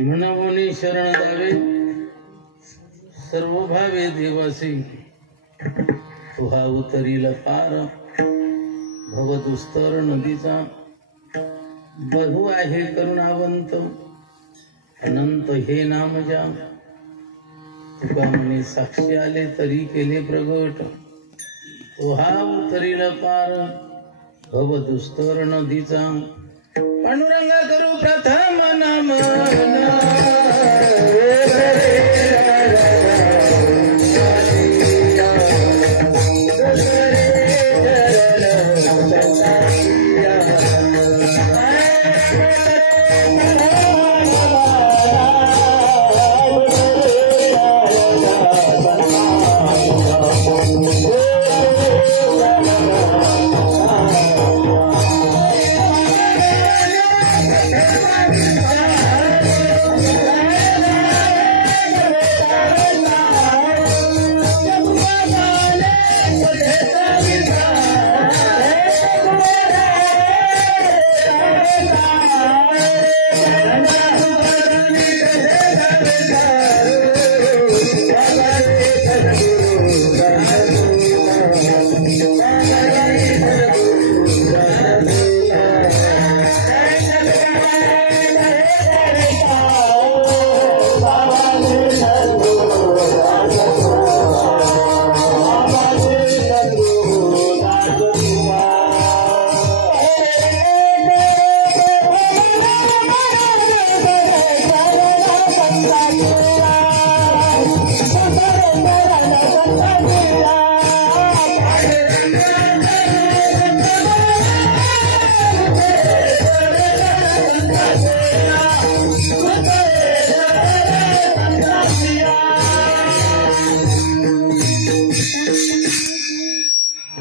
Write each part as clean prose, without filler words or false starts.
म्हणून शरण जावे सर्व भावे देवासी तुहा उतरील पार भवदुस्तर नदीचा बहु आहे करुणावंत अनंत हे नाम जा तुका म्हणे साक्षी आले तरी केले प्रगट तुहा उतरील पार भवदुस्तर नदीचा पांडुरंग करू प्रथम नमन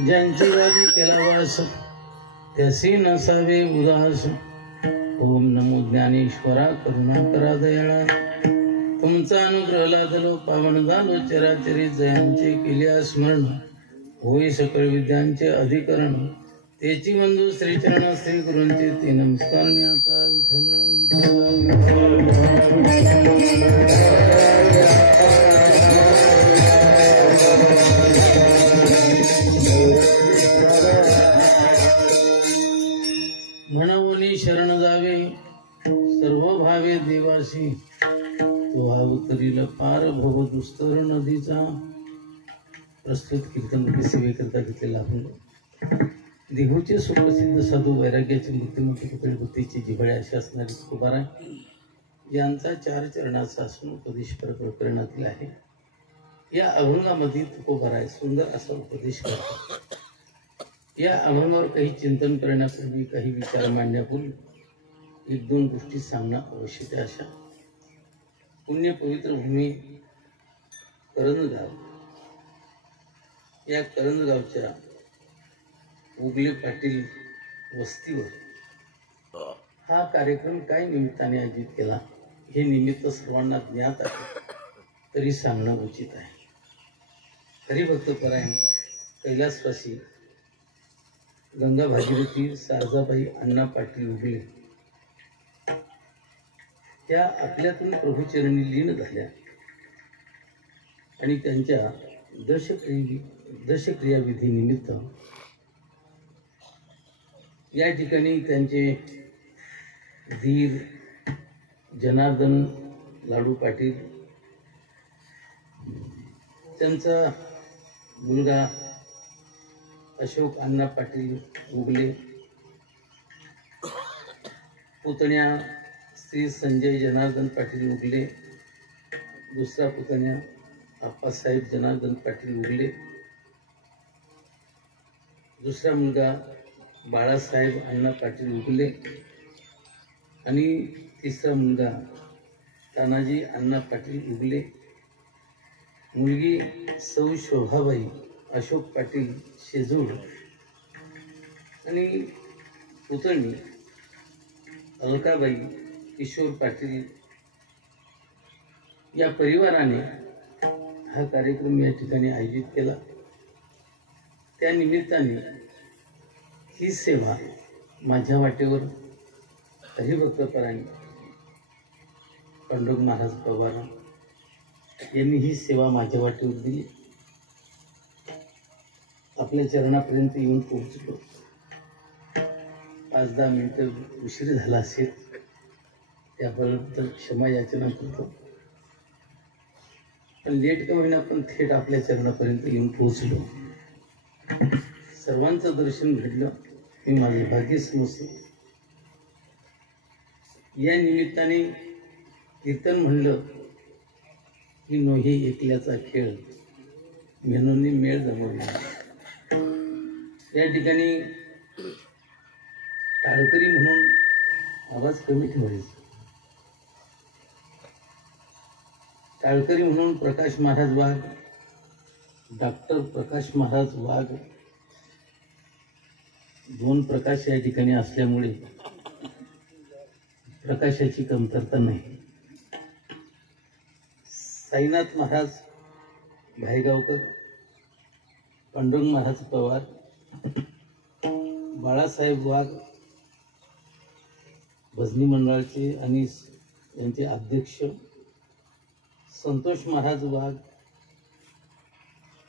ज्यांची वावी केला वास त्यासी नसावे उदास। ओम नमो ज्ञानेश्वरा करुणाकरा दयाळा। तुमचा अनुग्रह लादलो पावन झालो चराचरी जयांचे केल्या स्मरण। होई सकळ विद्यांचे अधिकरण तेची बंधू श्रीचरण श्री गुरूंचे ते नमस्कार आता विठ्ठल म्हणवनी शरण जावे सर्व भावे देवासी तो अवतरील पार भव दुस्तर नदीचा. प्रस्तुत कीर्तन सेवेकरता घेतलेला आपण देहूचे सुप्रसिद्ध साधू वैराग्याचे मूर्तिमंत पुतळे बुद्धीची जिव्हाळ्या अशी असणारी तुकोबाराय यांचा 4 चरणाचा असून उपदेश प्रकरणातील आहे. या अभंगामध्ये तुकोबाराय सुंदर असा उपदेश करतो. या अभंगावर काही चिंतन करण्यापूर्वी काही विचार मांडण्यापूर्वी 1-2 गोष्टी सांगणं आवश्यक आहे. अशा पुण्य पवित्र भूमी करंजगाव, या करंजगावच्या उगले पाटील वस्तीवर हा कार्यक्रम काय निमित्ताने आयोजित केला हे निमित्त सर्वांना ज्ञात आहे, तरी सांगणं उचित आहे. हरिभक्त परायण कैलासवासी गंगा भागीरथी सारजाबाई अण्णा पाटील उगले त्या आपल्यातून प्रभुचरणी लीन झाल्या आणि त्यांच्या दशक्रिया विधी निमित्त या ठिकाणी त्यांचे धीर जनार्दन लाडू पाटील, त्यांचा मुलगा अशोक अण्णा पाटील उगले, पुतण्या श्री संजय जनार्दन पाटील उगले, दुसरा पुतण्या आप्पासाहेब जनार्दन पाटील उगले, दुसरा मुलगा बाळासाहेब अण्णा पाटील उगले आणि तिसरा मुलगा तानाजी अण्णा पाटील उगले. मुलगी सौ शोभाबाई अशोक पाटील शेजूळ आणि पुतणी अलकाबाई किशोर पाटील. या परिवाराने हा कार्यक्रम या ठिकाणी आयोजित केला. त्या निमित्ताने ही सेवा माझ्या वाटेवर हरिभक्तपरायण पांडुरंग महाराज पवार यांनी ही सेवा माझ्या वाटेवर दिली. आपल्या चरणापर्यंत येऊन पोहोचलो. 5-10 मिनिटं उशीर झाला असेल, त्याबद्दल क्षमा याचना करतो. पण लेट का होईना पण थेट आपल्या चरणापर्यंत येऊन पोहोचलो. सर्वांचं दर्शन घडलं, मी माझे भाग्य समजतो. या निमित्ताने कीर्तन म्हणलं की नोही एकल्याचा खेळ म्हणून मेळ जमवला. या ठिकाणी टाळकरी म्हणून आवाज कमी ठेवायचा. टाळकरी म्हणून प्रकाश महाराज वाघ, डॉक्टर प्रकाश महाराज वाघ, 2 प्रकाश या ठिकाणी असल्यामुळे प्रकाशाची कमतरता नाही. साईनाथ महाराज भायगावकर, पांडुरंग महाराज पवार, बाळासाहेब वाघ भजनी मंडळाचे आणि यांचे अध्यक्ष, संतोष महाराज वाघ,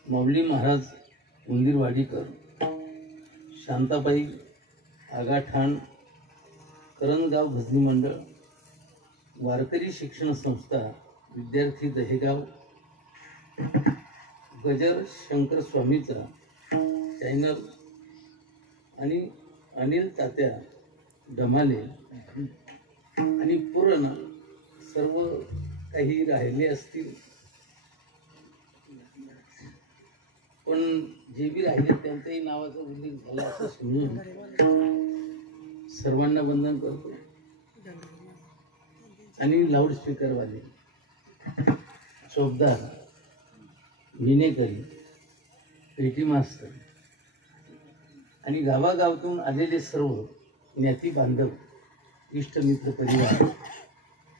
माऊली महाराज उंदीरवाडीकर, शांताबाई आगाठाण, करंजगाव भजनी मंडळ, वारकरी शिक्षण संस्था, विद्यार्थी दहेगाव, गजर शंकर स्वामीचा चॅनल आणि अनिल तात्या डमाले आणि पूर्ण सर्व काही राहिले असतील, पण जे बी राहिले त्यांच्याही नावाचा उल्लेख झाला असं समजून सर्वांना वंदन करतो. आणि लाऊडस्पीकरवाले चोपदार, विनेकरी, पेटी मास्तर आणि गावागावातून आलेले सर्व ज्ञाती बांधव, इष्टमित्र परिवार,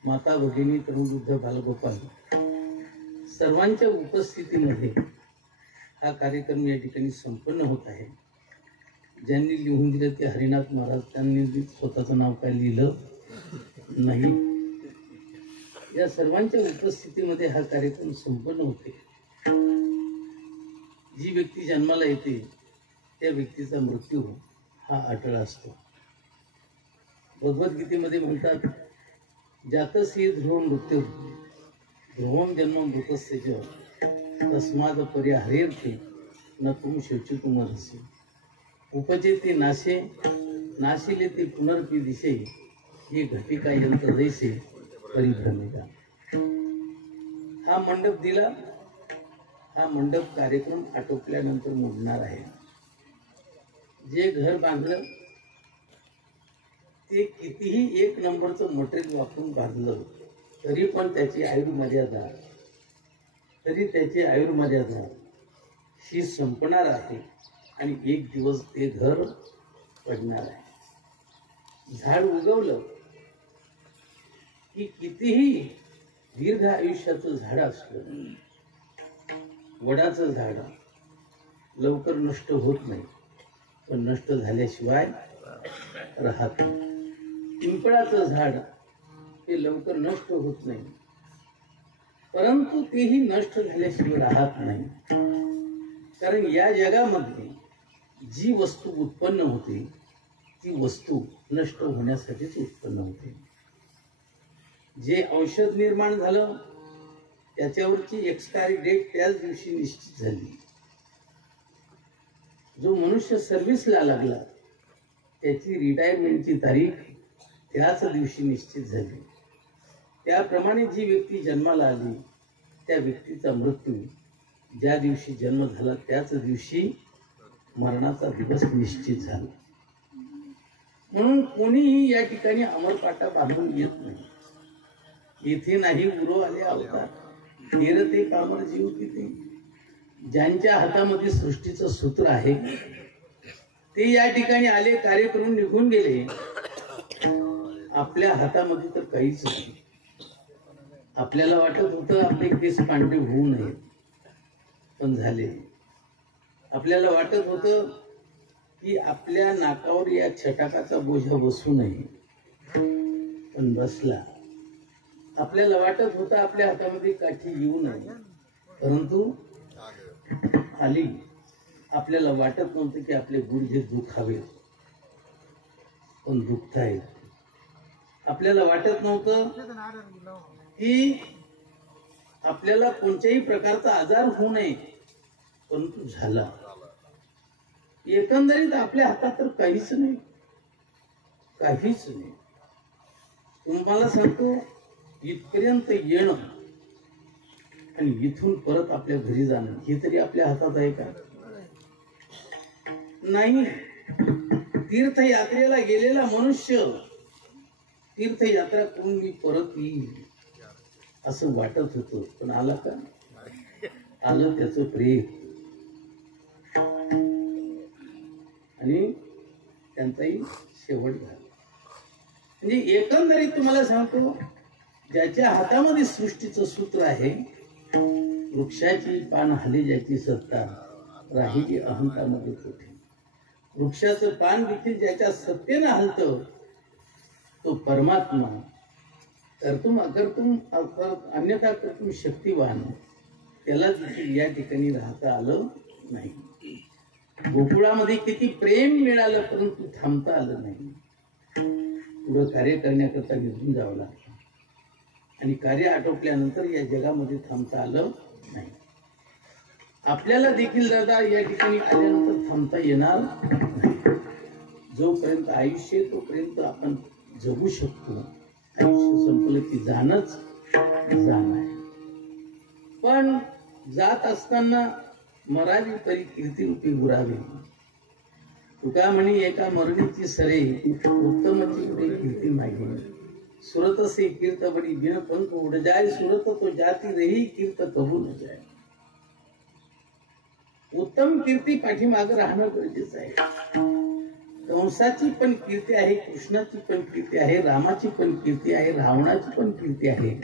माता भगिनी, तरुण वृद्ध बालगोपाल सर्वांच्या उपस्थितीमध्ये हा कार्यक्रम या ठिकाणी संपन्न होत आहे. ज्यांनी लिहून दिलं ते हरिनाथ महाराज, त्यांनी स्वतःचं नाव काय लिहिलं नाही. या सर्वांच्या उपस्थितीमध्ये हा कार्यक्रम संपन्न होते. जी व्यक्ती जन्माला येते त्या व्यक्तीचा मृत्यू हा अटळ असतो. भगवद्गीतेमध्ये म्हणतात, जातस्य ध्रुवं मृत्यू ध्रुवं जन्म मृतस्य च तस्माद परिहरेर्थे न तुम शोचितुमर्हसि उपजेते नाशे नाशिले ते पुनर्पि दिशे ये घटिका यंत्र जैसे परिभ्रमिका. हा मंडप दिला. हा मंडप कार्यक्रम आटोपल्यानंतर मोडणार आहे. जे घर बांधलं ते कितीही एक नंबरचं मटेरियल वापरून बांधलं तरी पण त्याची आयुर्मर्यादा ही संपणार आहे आणि एक दिवस ते घर पडणार आहे. झाड उगवलं की कितीही दीर्घ आयुष्याचं झाड असलं, वडाचं झाड लवकर नष्ट होत नाही, पण नष्ट झाल्याशिवाय राहत नाही. पिंपळाचं झाड हे लवकर नष्ट होत नाही, परंतु तेही नष्ट झाल्याशिवाय राहत नाही. कारण या जगामध्ये जी वस्तू उत्पन्न होते ती वस्तू नष्ट होण्यासाठीच उत्पन्न होते. जे औषध निर्माण झालं त्याच्यावरची एक्सपायरी डेट त्याच दिवशी निश्चित झाली. जो मनुष्य सर्व्हिसला लागला त्याची रिटायरमेंटची तारीख त्याच दिवशी निश्चित झाली. त्याप्रमाणे जी व्यक्ती जन्माला आली त्या व्यक्तीचा मृत्यू ज्या दिवशी जन्म झाला त्याच दिवशी मरणाचा दिवस निश्चित झाला. म्हणून कोणीही या ठिकाणी अमरपाटा बांधून येत नाही. येथे नाही उरो आले अवतार तेरते कामर जीव किती. ज्यांच्या हातामध्ये सृष्टीचं सूत्र आहे ते या ठिकाणी आले, कार्य करून निघून गेले. आपल्या हातामध्ये तर काहीच नाही. आपल्याला वाटत होतं आपले केस पांढरे होऊ नये पण झाले. आपल्याला वाटत होतं की आपल्या नाकावर या छटाकाचा बोजा बसू नये पण बसला. आपल्याला वाटत होतं आपल्या हातामध्ये काठी येऊ नये परंतु आली. आपल्याला वाटत नव्हतं की आपले गुडघे दुखावेत पण दुखतायत. आपल्याला वाटत नव्हतं की आपल्याला कोणत्याही प्रकारचा आजार होऊ नये परंतु झाला. एकंदरीत आपल्या हातात तर काहीच नाही, काहीच नाही. तुम्हाला सांगतो, इथपर्यंत येणं आणि इथून परत आपल्या घरी जाणं हे तरी आपल्या हातात आहे का? नाही. तीर्थयात्रेला गेलेला मनुष्य तीर्थयात्रा करून मी परत येईल असं वाटत होतं पण आला का? आलं त्याचं प्रेम आणि त्यांचाही शेवट झाला. म्हणजे एकंदरीत तुम्हाला सांगतो, ज्याच्या हातामध्ये सृष्टीचं सूत्र आहे, वृक्षाची पान हले ज्याची सत्ता राहिली अहंकामध्ये कुठे. वृक्षाचं पान देखील ज्याच्या सत्तेनं हलतं तो परमात्मा. कर्तुम अकर्तुम अन्यथा कर्तुम शक्तिवान त्याला देखील या ठिकाणी राहता आलं नाही. गोकुळामध्ये किती प्रेम मिळालं परंतु थांबता आलं नाही. पुढं कार्य करण्याकरता निघून जावं लागलं आणि कार्य आटोपल्यानंतर या जगामध्ये थांबता आलं नाही. आपल्याला देखील दादा या ठिकाणी आल्यानंतर थांबता येणार नाही. जोपर्यंत आयुष्य तोपर्यंत आपण जगू शकतो. आयुष्य संपलं की जाणंच जाणं आहे. पण जात असताना मरावी तरी कीर्तिरूपी गुरावे. तुका म्हणे एका मरणीची सरे उत्तमची पुढे कीर्ती मागे. सुरत से कीर्त बडी बिन पंख उड जाय सुरत तो जाती रही कीर्त कबू न जाय. उत्तम कीर्ती पाठीमागं राहणं गरजेचं आहे. कंसाची पण कीर्ती आहे, कृष्णाची पण कीर्ती आहे, रामाची पण कीर्ती आहे, रावणाची पण कीर्ती आहे.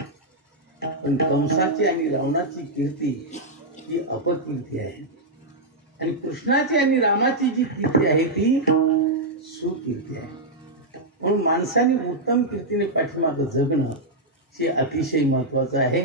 पण कंसाची आणि रावणाची कीर्ती ही अपकीर्ती आहे आणि कृष्णाची आणि रामाची जी कीर्ती आहे ती सुकीर्ती आहे. म्हणून माणसाने उत्तम कीर्तीने पाठीमागं जगणं हे अतिशय महत्वाचं आहे.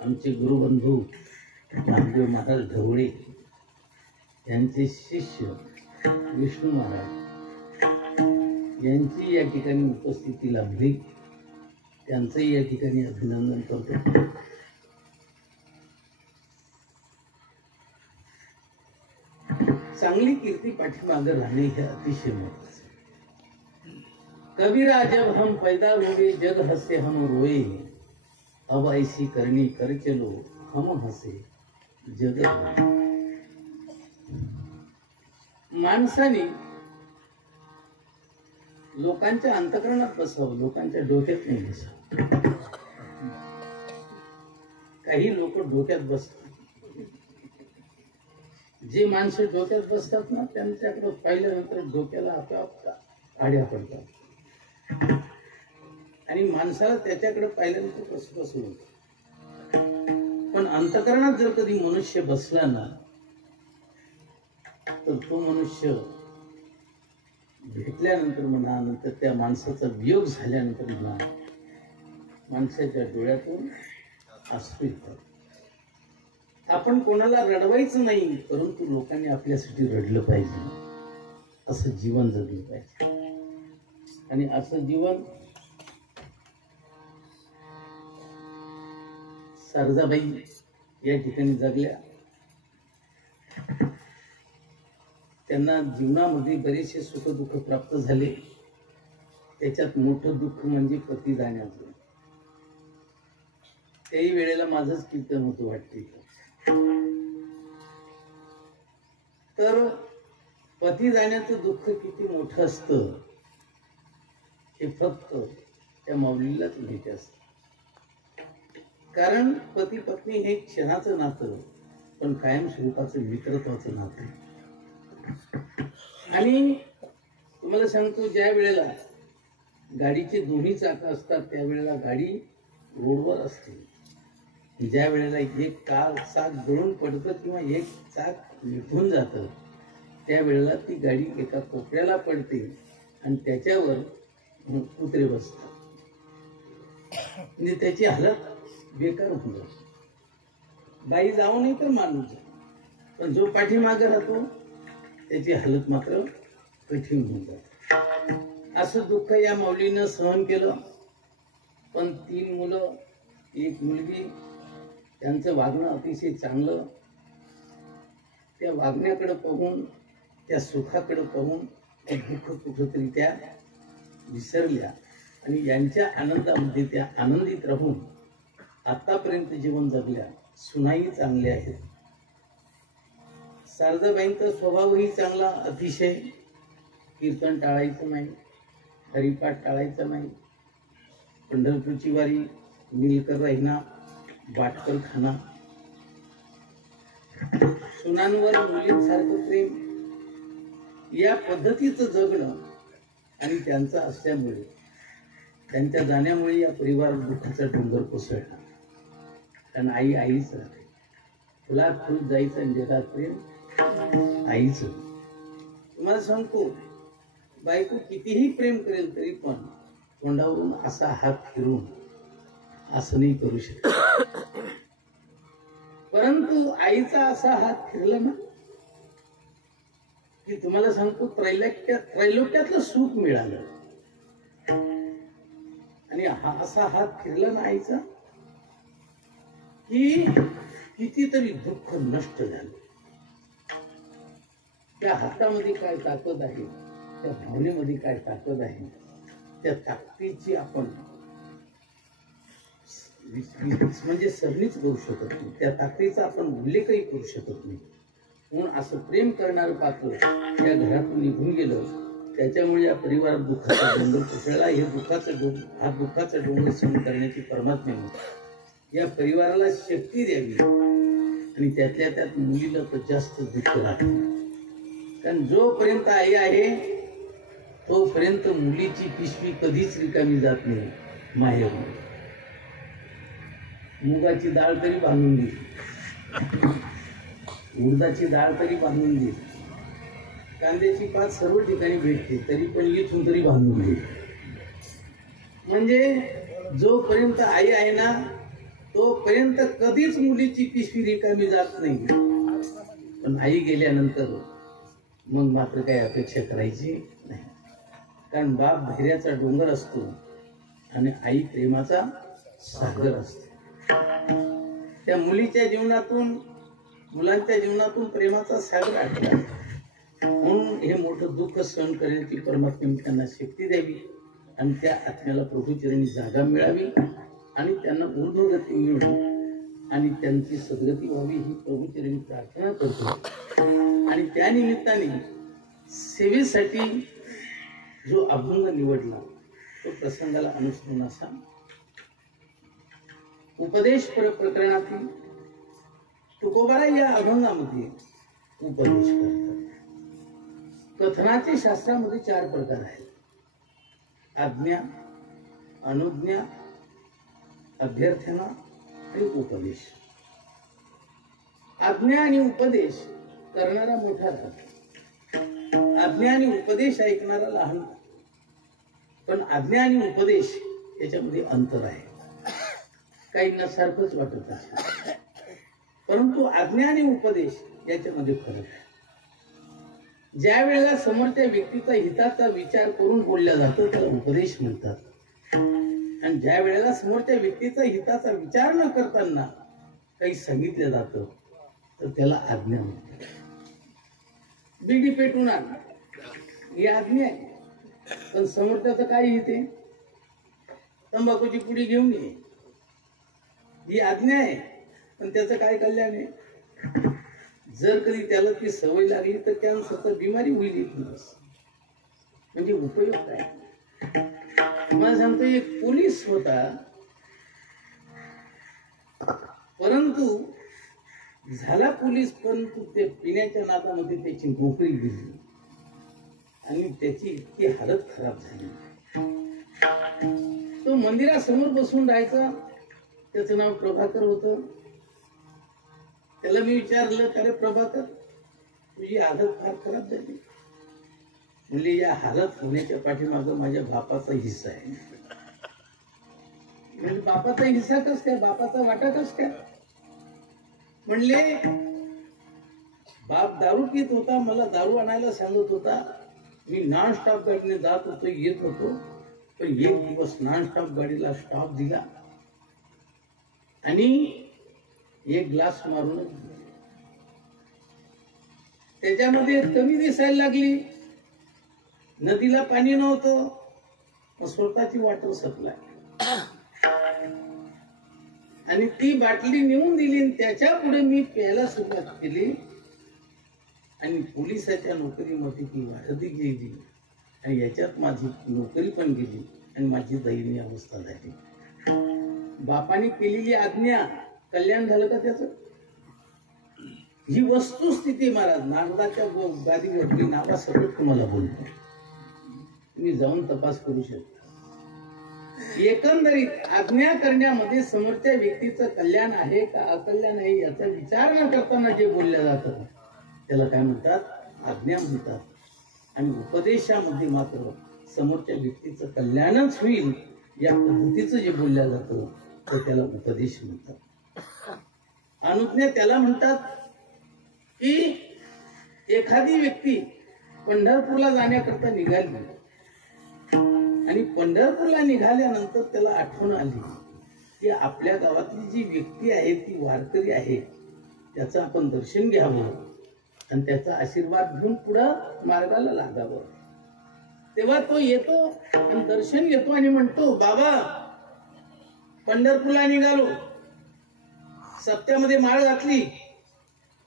आमचे गुरुबंधू नामदेव महाराज ढवळे यांचे शिष्य विष्णू महाराज यांची या ठिकाणी उपस्थिती लाभली. त्यांचंही या ठिकाणी अभिनंदन करतो. चांगली कीर्ती पाठीमागं राहणे हे अतिशय महत्वाचे. कबीरा जब हम पैदा हुए जग हसे हम रोए, अब ऐसी करनी कर चलो हम हसे जग. माणसाने लोकांच्या अंतःकरणात बसावं, लोकांच्या डोक्यात नाही बसावं. काही लोक डोक्यात बसतात. जे माणसं डोक्यात बसतात ना त्यांच्याकडे पाहिल्यानंतर डोक्याला आपोआप आड्या पडतात आणि माणसाला त्याच्याकडे पाहिल्यानंतर कसं कसं होतं. पण अंतःकरणात जर कधी मनुष्य बसला ना तर तो मनुष्य भेटल्यानंतर म्हणा, नंतर त्या माणसाचा वियोग झाल्यानंतर म्हणा, माणसाच्या डोळ्यातून अश्रू येतात. आपण कोणाला रडवायचं नाही, परंतु लोकांनी आपल्यासाठी रडलं पाहिजे, असं जीवन जगलं पाहिजे. आणि असं जीवन शारदाबाई या ठिकाणी जगल्या. त्यांना जीवनामध्ये बरेचसे सुखदुःख प्राप्त झाले. त्याच्यात मोठं दुःख म्हणजे पती जाण्याचं. त्याही वेळेला माझंच कीर्तन होतं वाटते. तर पती जाण्याचं दुःख किती मोठं असतं हे फक्त त्या माऊलीलाच माहिती असतं. कारण पती पत्नी हे क्षणाचं नातं, पण कायम स्वरूपाचं मित्रत्वाचं नातं. आणि तुम्हाला सांगतो, ज्या वेळेला गाडीचे दोन्ही चाक असतात त्यावेळेला गाडी रोडवर असते. ज्या वेळेला एक चाक गळून पडतं किंवा एक चाक निघून जातं त्यावेळेला ती गाडी एका कोपऱ्याला पडते आणि त्याच्यावर कुत्रे बसतात. म्हणजे त्याची हालत बेकार होऊन जाते. बाई जाऊ नाही तर माणूस जाऊ, पण जो पाठीमागे राहतो त्याची हालत मात्र कठीण होऊन जाते. असं दुःख या माऊलीनं सहन केलं. पण 3 मुलं, 1 मुलगी, त्यांचं वागणं अतिशय चांगलं. त्या वागण्याकडे पाहून, त्या सुखाकडे पाहून ते दुःख कुठंतरी त्या विसरल्या आणि यांच्या आनंदामध्ये त्या आनंदित राहून आतापर्यंत जीवन जगल्या. सुनाही चांगल्या आहेत. शारदाबाईंचा स्वभावही चांगला अतिशय. कीर्तन टाळायचं नाही, हरिपाठ टाळायचा नाही, पंढरपूरची वारी, मिलकर राहिना, वाटकर खाना, सुनांवर मुलींसारखं प्रेम, या पद्धतीचं जगणं. आणि त्यांचं असल्यामुळे, त्यांच्या जाण्यामुळे या परिवारात दुःखाचा डोंगर कोसळला. कारण आई आईच राहते. फुलात फुल जायचं आणि जगात प्रेम आईच. तुम्हाला सांगतो, बायको कितीही प्रेम करेल तरी पण तोंडावरून असा हात फिरून असं नाही करू शकत. परंतु आईचा असा हात फिरला ना की तुम्हाला सांगतो त्रैलोक्यातलं सुख मिळालं. आणि हा असा हात फिरला ना आईचा की कितीतरी दुःख नष्ट झालं. त्या हातामध्ये काय ताकद आहे, त्या भावनेमध्ये काय ताकद आहे, त्या ताकदीची आपण म्हणजे सरणीच करू शकत नाही, त्या ताकदीचा आपण उल्लेखही करू शकत नाही. म्हणून असं प्रेम करणारं पात्र त्या घरातून निघून गेलं, त्याच्यामुळे या परिवारात दुःखाचा डोंगर कोसळला. हे दुःखाचा डोंगर सहन करण्याची परमात्म्याने या परिवाराला शक्ती द्यावी आणि त्यातल्या त्यात मुलीला तर जास्त दुःख राहते. कारण जोपर्यंत आई आहे तोपर्यंत मुलीची पिशवी कधीच रिकामी जात नाही. माहेर मुगाची डाळ तरी बांधून दे, उडदाची डाळ तरी बांधून दे, कांद्याची पात सर्व ठिकाणी भेटते, तरी पण इथून तरी बांधून दे. म्हणजे जोपर्यंत आई आहे ना तोपर्यंत कधीच मुलीची पिशवी रिकामी जात नाही. पण आई गेल्यानंतर मग मात्र काही अपेक्षा करायची नाही. कारण बाप धैर्याचा डोंगर असतो आणि आई प्रेमाचा सागर असतो. त्या मुलीच्या जीवनातून, मुलांच्या जीवनातून प्रेमाचा सागर आटला. म्हणून हे मोठं दुःख सहन करण्याची परमात्म्याने त्यांना शक्ती द्यावी आणि त्या आत्म्याला प्रभूचरणी जागा मिळावी आणि त्यांना ऊर्ध्वगती मिळावी आणि त्यांची सद्गती व्हावी ही प्रभूचरणी प्रार्थना करतो. आणि त्या निमित्ताने सेवेसाठी जो अभंग निवडला तो प्रसंगाला अनुसरून असा. उपदेश प्रकरणातील तुकोबाराय या अभंगामध्ये उपदेश करतात. कथनाचे शास्त्रामध्ये 4 प्रकार आहेत: आज्ञा, अनुज्ञा, अभ्यर्थना आणि उपदेश. आज्ञा आणि उपदेश करणारा मोठा राहतो, आज्ञा आणि उपदेश ऐकणारा लहान. पण आज्ञा आणि उपदेश याच्यामध्ये अंतर आहे. काहींना सारखंच वाटत असेल, परंतु आज्ञा आणि उपदेश याच्यामध्ये फरक आहे. ज्या वेळेला समोरच्या व्यक्तीचा हिताचा विचार करून बोलल्या जातो त्याला उपदेश म्हणतात. आणि ज्या वेळेला समोरच्या व्यक्तीचा हिताचा विचार न करताना काही सांगितलं जातं तर त्याला आज्ञा म्हणतात. बिडी पेटून आण ही आज्ञा आहे, पण समोरच्याचं काय हित आहे? तंबाखूची पुडी घेऊन ये ही आज्ञा आहे, पण त्याचं काय कल्याण आहे? जर कधी त्याला ती सवय लागली तर कॅन्सरची बिमारी होईल एक दिवस. म्हणजे उपयोग काय? मला सांगतो, एक पोलीस होता, परंतु झाला पोलीस, परंतु ते पिण्याच्या नादामध्ये त्याची नोकरी गेली आणि त्याची इतकी हालत खराब झाली. तो मंदिरासमोर बसून राहायचा. त्याचं नाव प्रभाकर होतं. त्याला मी विचारलं, अरे प्रभाकर, तुझी हालत फार खराब झाली. म्हणजे या हालत होण्याच्या पाठीमागं माझ्या बापाचा हिस्सा आहे. म्हणजे बापाचा हिस्सा कस काय, बापाचा वाटा कस काय? म्हणले, बाप दारू पित होता, मला दारू आणायला सांगत होता, मी नॉन स्टॉप गाडीने जात होतो, येत होतो. पण एक दिवस नॉन स्टॉप गाडीला स्टॉप दिला आणि एक ग्लास मारून त्याच्यामध्ये कमी दिसायला लागली. नदीला पाणी नव्हतं, स्वतःची वॉटर सप्लाय आणि ती बाटली नेऊन दिली. त्याच्या पुढे मी प्यायला सुरुवात केली आणि पोलिसाच्या नोकरीमध्ये ती वाढत गेली आणि याच्यात माझी नोकरी पण गेली आणि माझी दयनीय अवस्था झाली. बापाने केलेली आज्ञा कल्याण झालं का त्याचं? ही वस्तुस्थिती महाराज नारदाच्या गादीवर मी नावासकट तुम्हाला बोलतो, तुम्ही जाऊन तपास करू शकता. एकंदरीत आज्ञा करण्यामध्ये समोरच्या व्यक्तीचं कल्याण आहे का अकल्याण आहे याचा विचार न करताना जे बोलल्या जातं त्याला काय म्हणतात? आज्ञा म्हणतात. आणि उपदेशामध्ये मात्र समोरच्या व्यक्तीचं कल्याणच होईल या पद्धतीचं जे बोलल्या जातं तर त्याला उपदेश म्हणतात. अनुज्ञा त्याला म्हणतात की एखादी व्यक्ती पंढरपूरला जाण्याकरता निघाली आणि पंढरपूरला निघाल्यानंतर त्याला आठवण आली की आपल्या गावातली जी व्यक्ती आहे ती वारकरी आहे, त्याचं आपण दर्शन घ्यावं. आणि त्याचा आशीर्वाद घेऊन पुढं मार्गाला लागावं. तेव्हा तो येतो आणि दर्शन घेतो आणि म्हणतो, बाबा पंढरपूरला निघालो, सप्त्यामध्ये माळ घातली,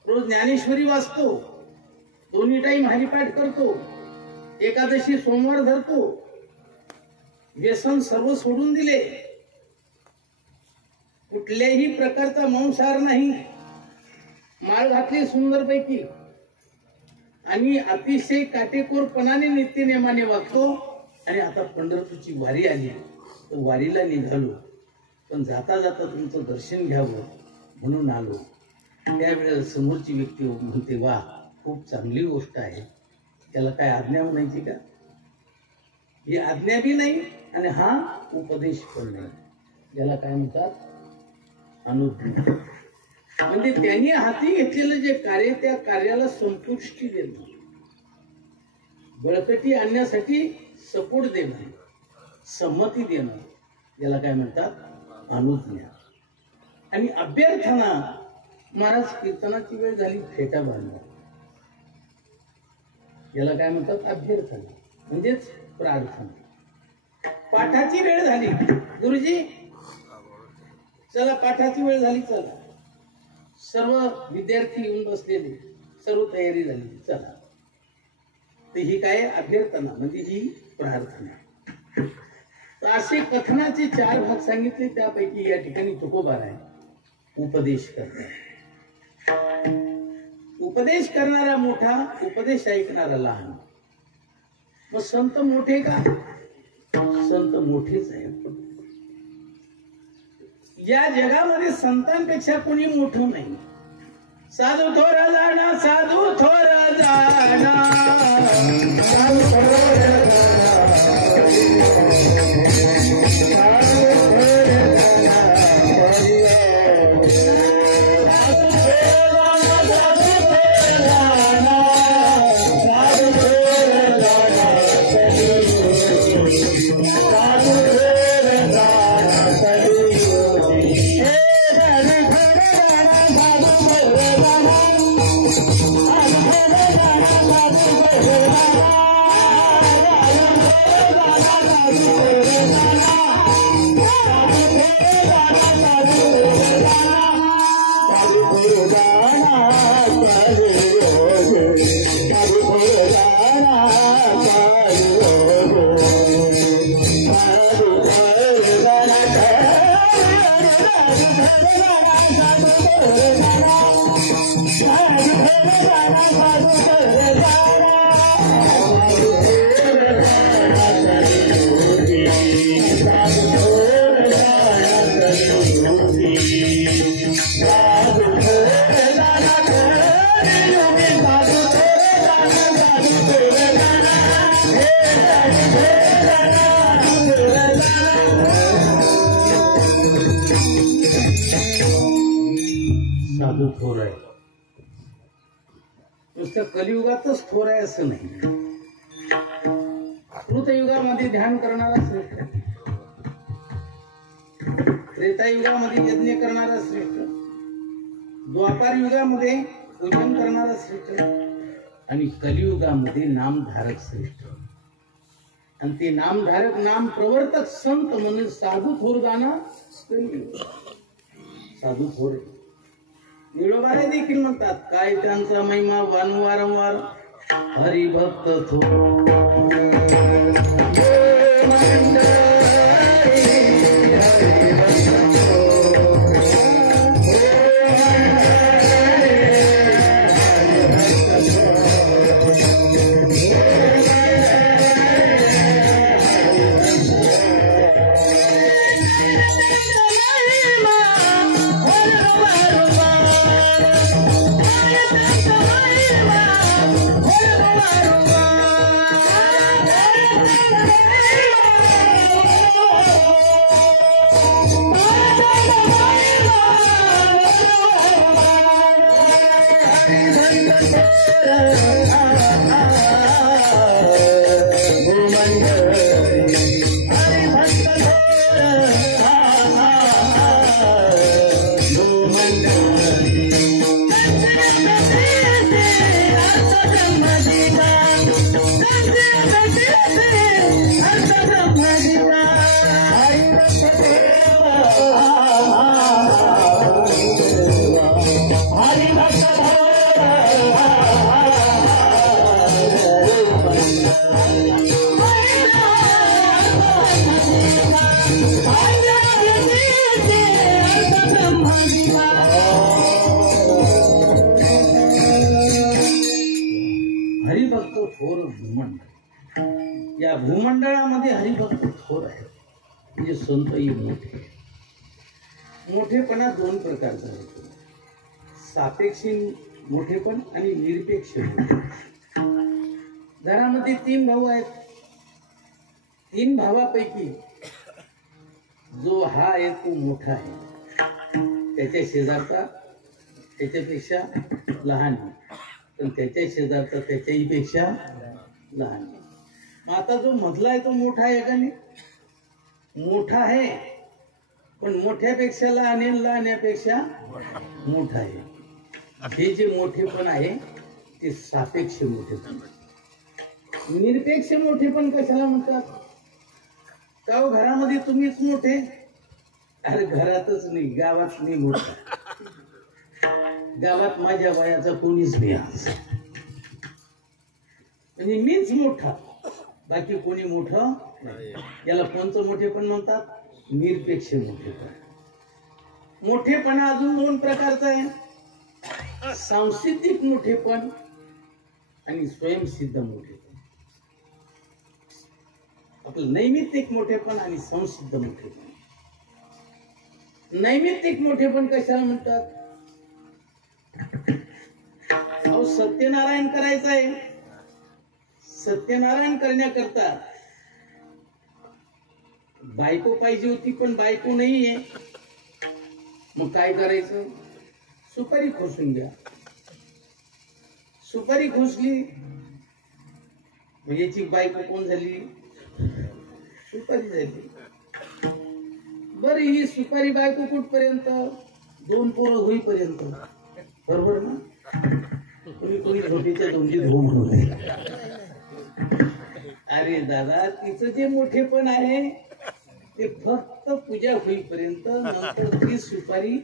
रोज ज्ञानेश्वरी वाचतो, दोन्ही टाइम हरिपाठ करतो, एकादशी सोमवार धरतो, व्यसन सर्व सोडून दिले, कुठल्याही प्रकारचा मांसाहार नाही, माळ घातली सुंदरपैकी आणि अतिशय काटेकोरपणाने नित्यनेमाने वागतो. आणि आता पंढरपूरची वारी आली, तर वारीला निघालो, पण जाता जाता तुमचं दर्शन घ्यावं म्हणून आलो. त्यावेळेला समोरची व्यक्ती म्हणते, वा खूप चांगली गोष्ट आहे, त्याला काय आज्ञा म्हणायची का? ही आज्ञा बी नाही आणि हा उपदेश पण नाही. ज्याला काय म्हणतात? अनुज्ञा. म्हणजे त्यांनी हाती घेतलेलं जे कार्य, त्या कार्याला संपुष्टी देणं, बळकटी आणण्यासाठी सपोर्ट देणं, संमती देणं, याला काय म्हणतात? अनुज्ञा. आणि अभ्यर्थना, महाराज कीर्तनाची वेळ झाली, फेटा बांधणं, याला काय म्हणतात? अभ्यर्थना म्हणजेच प्रार्थना. पाठाची वेळ झाली, गुरुजी चला पाठाची वेळ झाली, चला. सर्व विद्यार्थी येऊन बसलेले, सर्व तयारी झाली, चला. तर ही काय? अभ्यर्थना म्हणजे ही प्रार्थना. तर असे कथनाचे 4 भाग सांगितले, त्यापैकी या ठिकाणी तुकोबार आहे उपदेश करणार. उपदेश करणारा मोठा, उपदेश ऐकणारा लहान. मग संत मोठे का? संत मोठेच आहेत. या जगामध्ये संतांपेक्षा कोणी मोठं नाही. साधू थोर जाणा, साधू थोर जाणा, साधू थोर साधू थोर आहे. नुसतं कलियुगातच थोर आहे असं नाही. कृतयुगामध्ये ध्यान करणारा श्रेष्ठ, त्रेतायुगामध्ये यज्ञ करणारा श्रेष्ठ, द्वापार युगामध्ये पूजन करणारा श्रेष्ठ आणि कलियुगामध्ये नामधारक श्रेष्ठ. आणि ते नामधारक, नाम प्रवर्तक संत म्हणून साधू थोर जाणा. साधू थोर निळोबारे देखील म्हणतात, काय त्यांचा महिमा वानु वारंवार, हरिभक्त थोर. या भूमंडळामध्ये हरिभक्त थोर आहे, म्हणजे संतही मोठे. मोठेपणा दोन प्रकारचा होतो, सापेक्ष मोठेपण आणि निरपेक्ष मोठेपण. घरामध्ये 3 भाऊ आहेत. 3 भावापैकी जो हा आहे तो मोठा आहे, त्याच्या शेजारचा त्याच्यापेक्षा लहान आहे, पण त्याच्या शेजारचा त्याच्याही पेक्षा लहान आहे. मग आता जो मधला आहे तो मोठा आहे का नाही? मोठा आहे, पण मोठ्यापेक्षा लहान आहे, लहान्यापेक्षा मोठा आहे. हे जे मोठेपण आहे ते सापेक्ष मोठेपण. निरपेक्ष मोठेपण कशाला म्हणतात? का हो घरामध्ये तुम्हीच मोठे? अरे घरातच नाही, गावात नाही मोठा. गावात माझ्या वयाचा कोणीच नाही आज, म्हणजे मीच मोठा, बाकी कोणी मोठं नाही. याला कोणचं मोठेपण म्हणतात? निरपेक्ष मोठेपण. मोठेपणा अजून 2 प्रकारचा आहे, सांसिद्धिक मोठेपण आणि स्वयंसिद्ध मोठेपण. आपलं नैमित्तिक मोठेपण आणि संसिद्ध मोठेपण. नैमित्तिक मोठेपण कशाला म्हणतात? अहो सत्यनारायण करायचं आहे, सत्यनारायण करण्याकरता बायको पाहिजे होती, पण बायको नाहीये. मग काय करायचं? सुपारी खोसून घ्या. सुपारी खोसली म्हणजे याची बायको कोण झाली? सुपारी झाली. बरं, ही सुपारी बायको कुठपर्यंत? 2 पोरं होईपर्यंत, बरोबर ना? कोणी झोपेच्या दोंडीत हो म्हणून. अरे दादा, तिचं जे मोठेपण आहे ते फक्त पूजा होईपर्यंत, नंतर ती सुपारी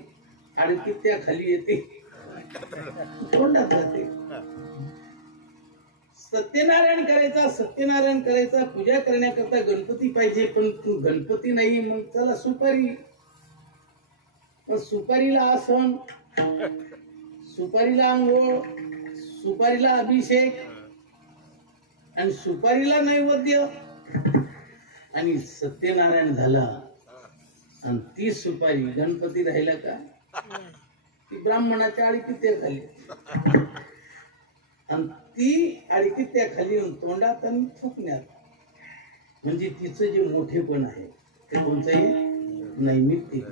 आडकीत त्या खाली येते, तोंडात जाते. सत्यनारायण करायचा, सत्यनारायण करायचा, पूजा करण्याकरता गणपती पाहिजे, पण तू गणपती नाही, मग चला सुपारी. मग सुपारीला आसन, सुपारीला आंघोळ, सुपारीला अभिषेक आणि सुपारीला नैवेद्य, आणि सत्यनारायण झाला. आणि ती सुपारी गणपती राहिला का? ती ब्राह्मणाच्या आडकीत्या खाली, आणि ती आडकीत्या खाली येऊन तोंडात आणि थुकण्यात. म्हणजे तिचं जे मोठेपण आहे ते कोणचं आहे? नैमित्तिक.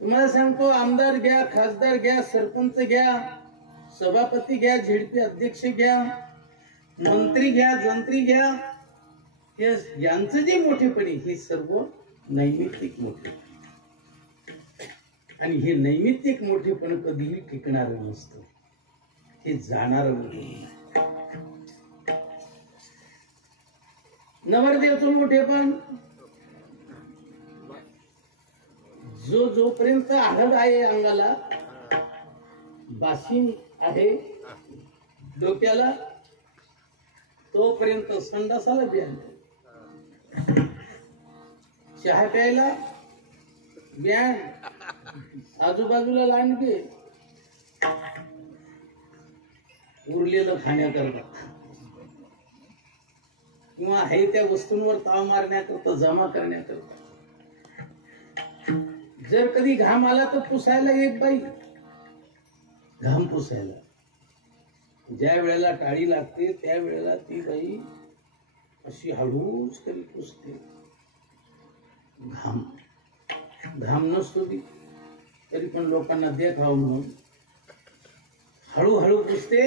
तुम्हाला सांगतो, आमदार घ्या, खासदार घ्या, सरपंच घ्या, सभापती घ्या, झेडपी अध्यक्ष घ्या, मंत्री घ्या, जंत्री घ्या, यांचं जे मोठेपण आहे हे सर्व नैमित्तिक मोठे. आणि हे नैमित्तिक मोठेपण कधीही टिकणार नसतं, हे जाणार नाही. नवरदेवचं मोठेपण, जोपर्यंत आहड आहे अंगाला, बाशिंग आहे डोक्याला, तोपर्यंत संडासाला ब्यान, चहा प्यायला ब्यान, आजूबाजूला लांडगे, उरलेलं खाण्याकरता किंवा आहे त्या वस्तूंवर ताव मारण्याकरता, जमा करण्याकरता. जर कधी घाम आला तर पुसायला एक बाई, घाम पुसायला. ज्या वेळेला टाळी लागते त्या वेळेला ती बाई अशी हळूच तरी पुसते. घाम घाम नसतो ती, तरी पण लोकांना देखाव म्हणून हळूहळू पुसते.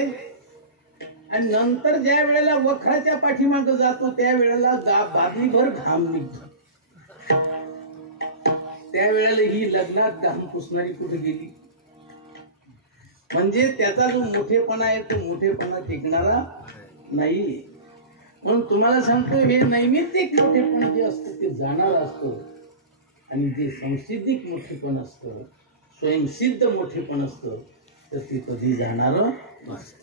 आणि नंतर ज्या वेळेला वखराच्या पाठीमागे जातो त्या वेळेला बादलीभर घाम निघतो. त्यावेळेला ही लग्नात घाम पुसणारी कुठे गेली? म्हणजे त्याचा जो मोठेपणा आहे तो मोठेपणा टिकणारा नाही. म्हणून तुम्हाला सांगतो, हे नैमित्तिक मोठेपण जे असतं ते जाणार असतं, आणि जे संसिद्धिक मोठेपण असतं, स्वयंसिद्ध मोठेपण असतं, तर ते कधी जाणार नसतं.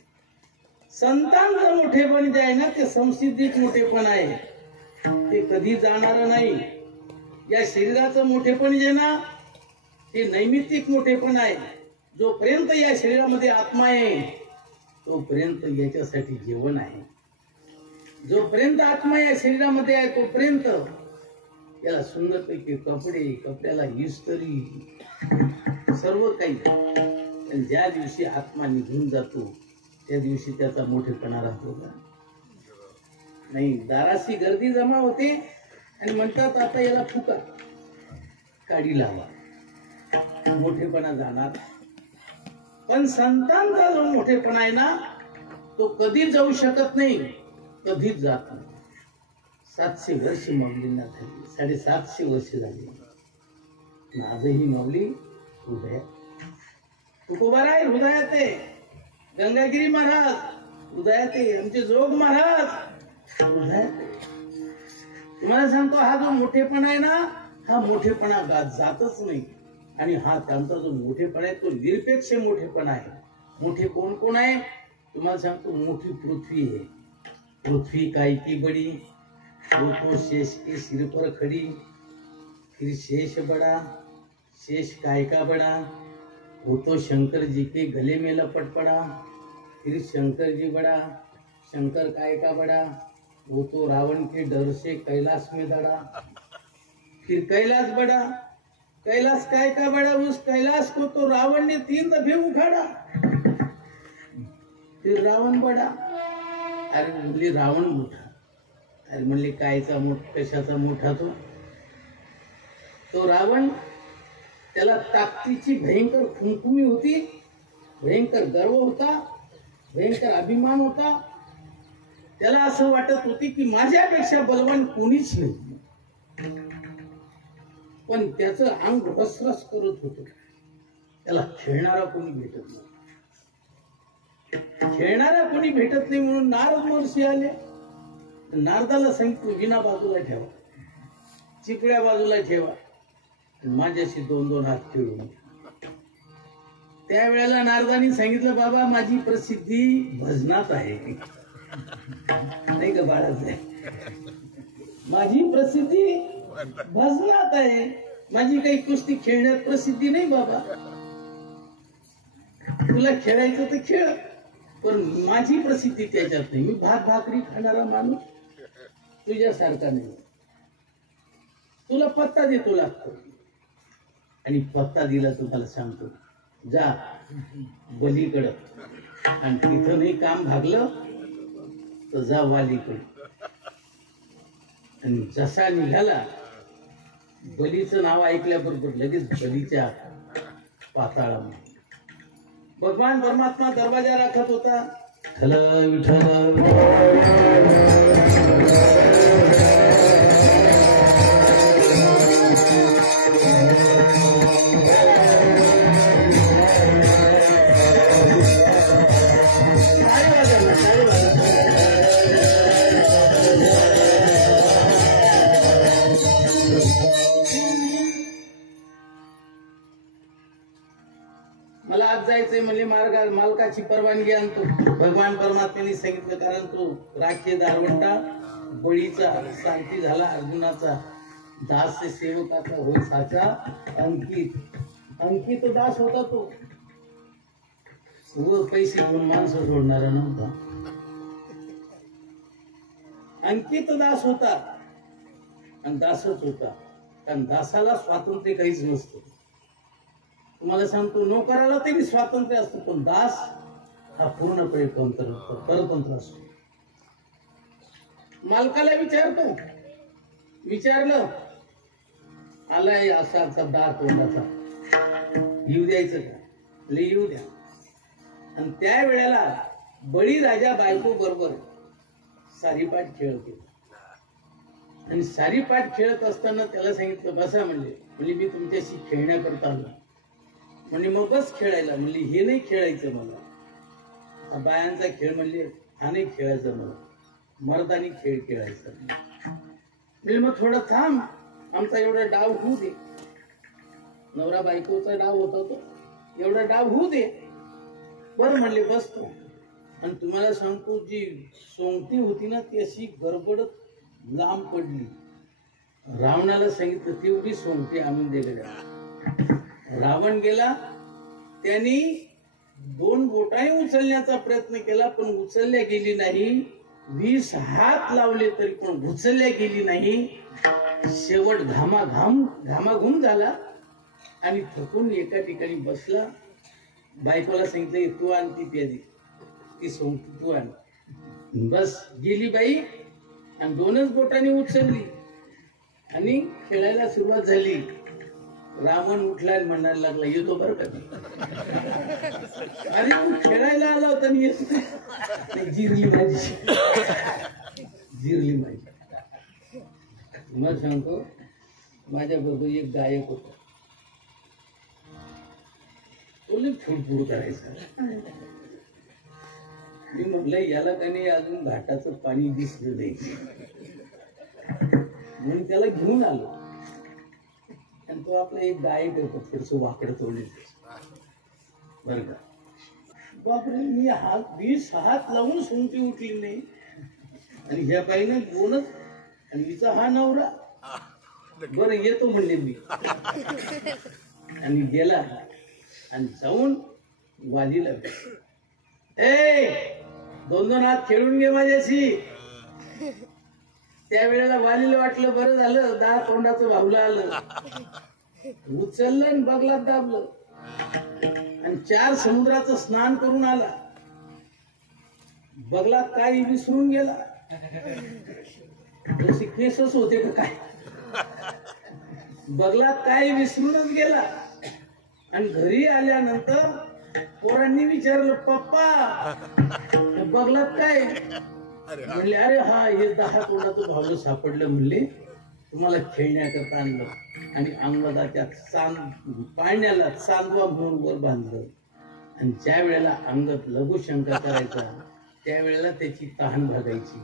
संतांचं मोठेपण जे आहे ना ते संसिद्धिक मोठेपण आहे, ते कधी जाणार नाही. या शरीराचं मोठेपण जे ना ते नैमित्तिक मोठेपण आहे. जोपर्यंत या शरीरामध्ये आत्मा आहे तोपर्यंत याच्यासाठी जीवन आहे. जोपर्यंत आत्मा या शरीरामध्ये आहे तोपर्यंत याला सुंदरपैकी कपडे, कपड्याला इस्त्री, सर्व काही. पण ज्या दिवशी आत्मा निघून जातो त्या दिवशी त्याचा मोठेपणा राहतो का नाही. दाराशी गर्दी जमा होते आणि म्हणतात आता याला फुका, काडी लावा, मोठेपणा जाणार. पण संतांचा जो मोठेपणा आहे ना तो कधीच जाऊ शकत नाही, कधीच जात नाही. 700 वर्ष माऊलींना झाली, 750 वर्ष झाली. आजही माऊली हृदयात, तुकोबाराय हृदयात आहे, गंगागिरी महाराज हृदयात आहे, आमचे जोग महाराज हृदयात आहे. तुम्हाला सांगतो हा जो मोठेपणा आहे ना हा मोठेपणा जातच नाही. आणि हा त्यांचा जो मोठेपणा आहे तो निरपेक्ष मोठेपणा आहे. मोठे कोण कोण आहे तुम्हाला सांगतो. मोठी पृथ्वी आहे, पृथ्वी काय की बड़ी, वो तो शेष के सिर पर खड़ी, फिर शेष बड़ा, शेष काय का बड़ा, वो तो शंकर जी के गले में लपट पड़ा, फिर शंकर जी बड़ा, शंकर काय का बड़ा, वो तो रावण के डर से कैलाश में दड़ा, फिर कैलाश बड़ा, कैलाश काय का बड़ा, उस कैलाश को तो रावण ने 3 दफे उखाड़ा, फिर रावण बड़ा. अरे म्हणले रावण मोठा. अरे म्हणले कायचा मोठा, कशाचा मोठा तो रावण. त्याला ताकदीची भयंकर खुमखुमी होती, भयंकर गर्व होता, भयंकर अभिमान होता. त्याला असं वाटत होती की माझ्यापेक्षा बलवान कोणीच नाही. पण त्याचं अंग रसरस करत होतं. त्याला खेळणारा कोणी भेटत नाही, खेळणारा कोणी भेटत नाही म्हणून नारद महर्षी आले. नारदाला सांगितलं विना बाजूला ठेवा, चिपळ्या बाजूला ठेवा, माझ्याशी 2-2 हात खेळून. त्यावेळेला नारदानी सांगितलं बाबा माझी प्रसिद्धी भजनात आहे. नाही का बाळाच आहे, माझी प्रसिद्धी भजनात आहे, माझी काही कुस्ती खेळण्यात प्रसिद्धी नाही बाबा. तुला खेळायचं तर खेळ, पण माझी प्रसिद्धी त्याच्यात नाही. मी भात भाकरी खाणारा माणूस तुझ्यासारखा नाही. तुला पत्ता देतो लागतो. आणि पत्ता दिला तुम्हाला सांगतो, जा बलीकडं, आणि तिथं नाही काम भागलं तर जा वालीकडं. आणि जसा निघाला बलीचं नाव ऐकल्याबरोबर लगेच बलीच्या पाताळामध्ये भगवान परमात्मा दरवाजा राखत होता. विठ्ठल विठ्ठल मला आज जायचंय म्हणले, मालकाची परवानगी आणतो. भगवान परमात्म्याने सांगितलं, कारण तो राखे दारवंटा बळीचा शांती झाला, अर्जुनाचा दास सेवकाचा हो साचा अंकित दास होता तो. व पैसे घेऊन माणसं सोडणारा नव्हता, अंकित दास होता आणि दासच होता. कारण दासाला स्वातंत्र्य काहीच नसतं. तुम्हाला सांगतो नोकराला तरी स्वातंत्र्य असतं, पण दास हा पूर्णपणे परतंत्र असतो. मालकाला विचारलं आलाय असा दार तोंडाचा, येऊ द्यायचं का? येऊ द्या. आणि त्या वेळेला बळीराजा बायको बरोबर सारीपाट खेळत होता. आणि सारीपाट खेळत असताना त्याला सांगितलं बसा म्हणले मी तुमच्याशी खेळण्याकरता आलो. म्हणजे मग बस खेळायला. म्हणली हे नाही खेळायचं मला, हा बायांचा खेळ म्हणले हा नाही खेळायचा मला, मर्दानी खेळ खेळायचा. म्हणजे मग थोडं थांब, आमचा एवढा डाव होऊ दे. नवरा बायकोचा डाव होता तो, एवढा डाव होऊ दे. बरं म्हणले बसतो. आणि तुम्हाला सांगतो जी सोंगटी होती ना ती अशी गडबडत लांब पडली. रावणाला सांगितलं तेवढी सोंगटी आणून दे गड्या. रावण गेला, त्यांनी 2 बोटाने उचलण्याचा प्रयत्न केला पण उचलल्या गेली नाही. 20 हात लावले तरी पण उचलल्या गेली नाही. शेवट घामाघूम झाला आणि थकून एका ठिकाणी बसला. बायकोला सांगितलं तू आण ती प्यादी, ती सोंगती तू आण. बस गेली बाई आणि 2च बोटांनी उचलली आणि खेळायला सुरुवात झाली. रावण उठला आणि म्हणायला लागला येतो बरं का. अरे तू खेळायला आला होता आणि येतो जिरली माझी. तुम्हाला सांगतो माझ्या बरोबर एक गायक होता. तो फुडफुड करायचा. मी म्हटलं याला का नाही अजून घाटाचं पाणी दिसलं नाही म्हणून त्याला घेऊन आलो. आणि तो आपला एक गायक होता थोडस वाकडं तोडले बर का. बापरे मी 20 हात लावून सोंगटी उठली नाही आणि ह्या बाईनं 2च आणि हिचा हा नवरा. बरं येतो म्हणले मी आणि गेला आणि जाऊन वालीला 2 हात खेळून घे माझ्याशी. त्यावेळेला वालीला वाटलं बरं झालं दहा तोंडाचं भावलं आलं. उचललं आणि बगलात दाबलं आणि 4 समुद्राचं स्नान करून आला. बगलात काय विसरून गेला. जसे केसच होते का काय. बगलात काय विसरूनच गेला. आणि घरी आल्यानंतर पोरांनी विचारलं पप्पा बगलात काय. म्हणले अरे हा हे 10 तोंडाचं भावलं सापडलं. म्हणले तुम्हाला खेळण्याकरता आणलं आणि अंगदाच्या पाळण्याला चांदवा म्हणून वर बांधलं. आणि ज्या वेळेला अंगद लघुशंका करायचा त्यावेळेला त्याची तहान भागायची.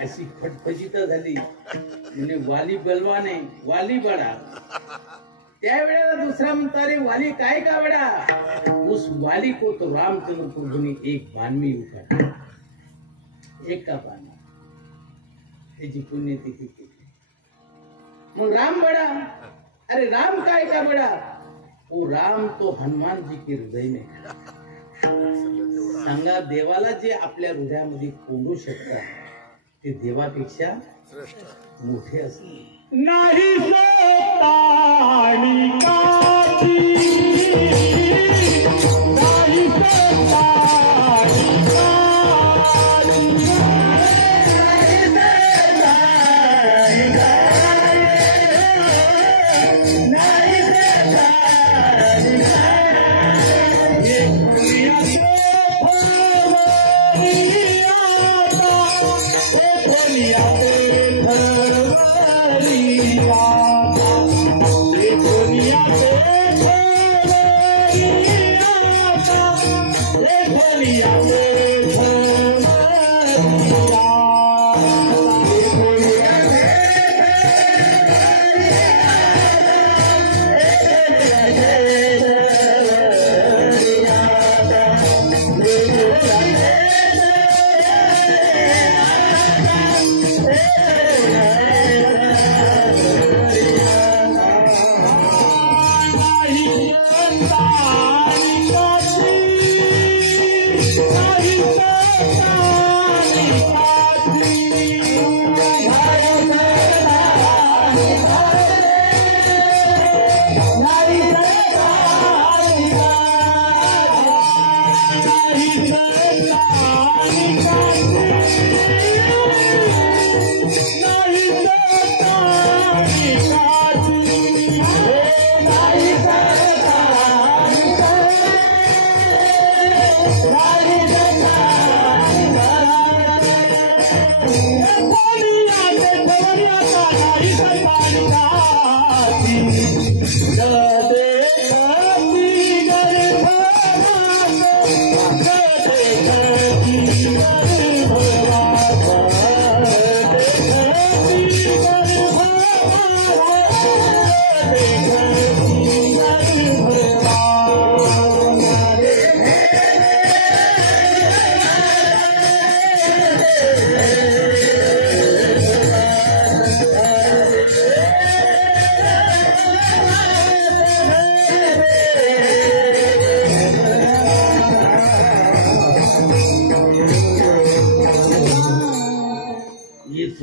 अशी फटफटीत झाली. म्हणजे वाली बलवाने वाली बडा. त्यावेळेला दुसरा म्हणता रे वाली काय का बडा. उस वाली को तो रामचंद्र प्रभु ने एक बाण में उखाड़ा. एका बाणा त्याची पुण्यतिथी केली. मग राम बडा. अरे राम काय का बडा. वो राम तो हनुमान जी के हृदय में. सांगा देवाला जे आपल्या हृदयामध्ये कोंडू शकतात ते देवापेक्षा मोठे असते. नाही सोताणी काठी, नाही सोताणी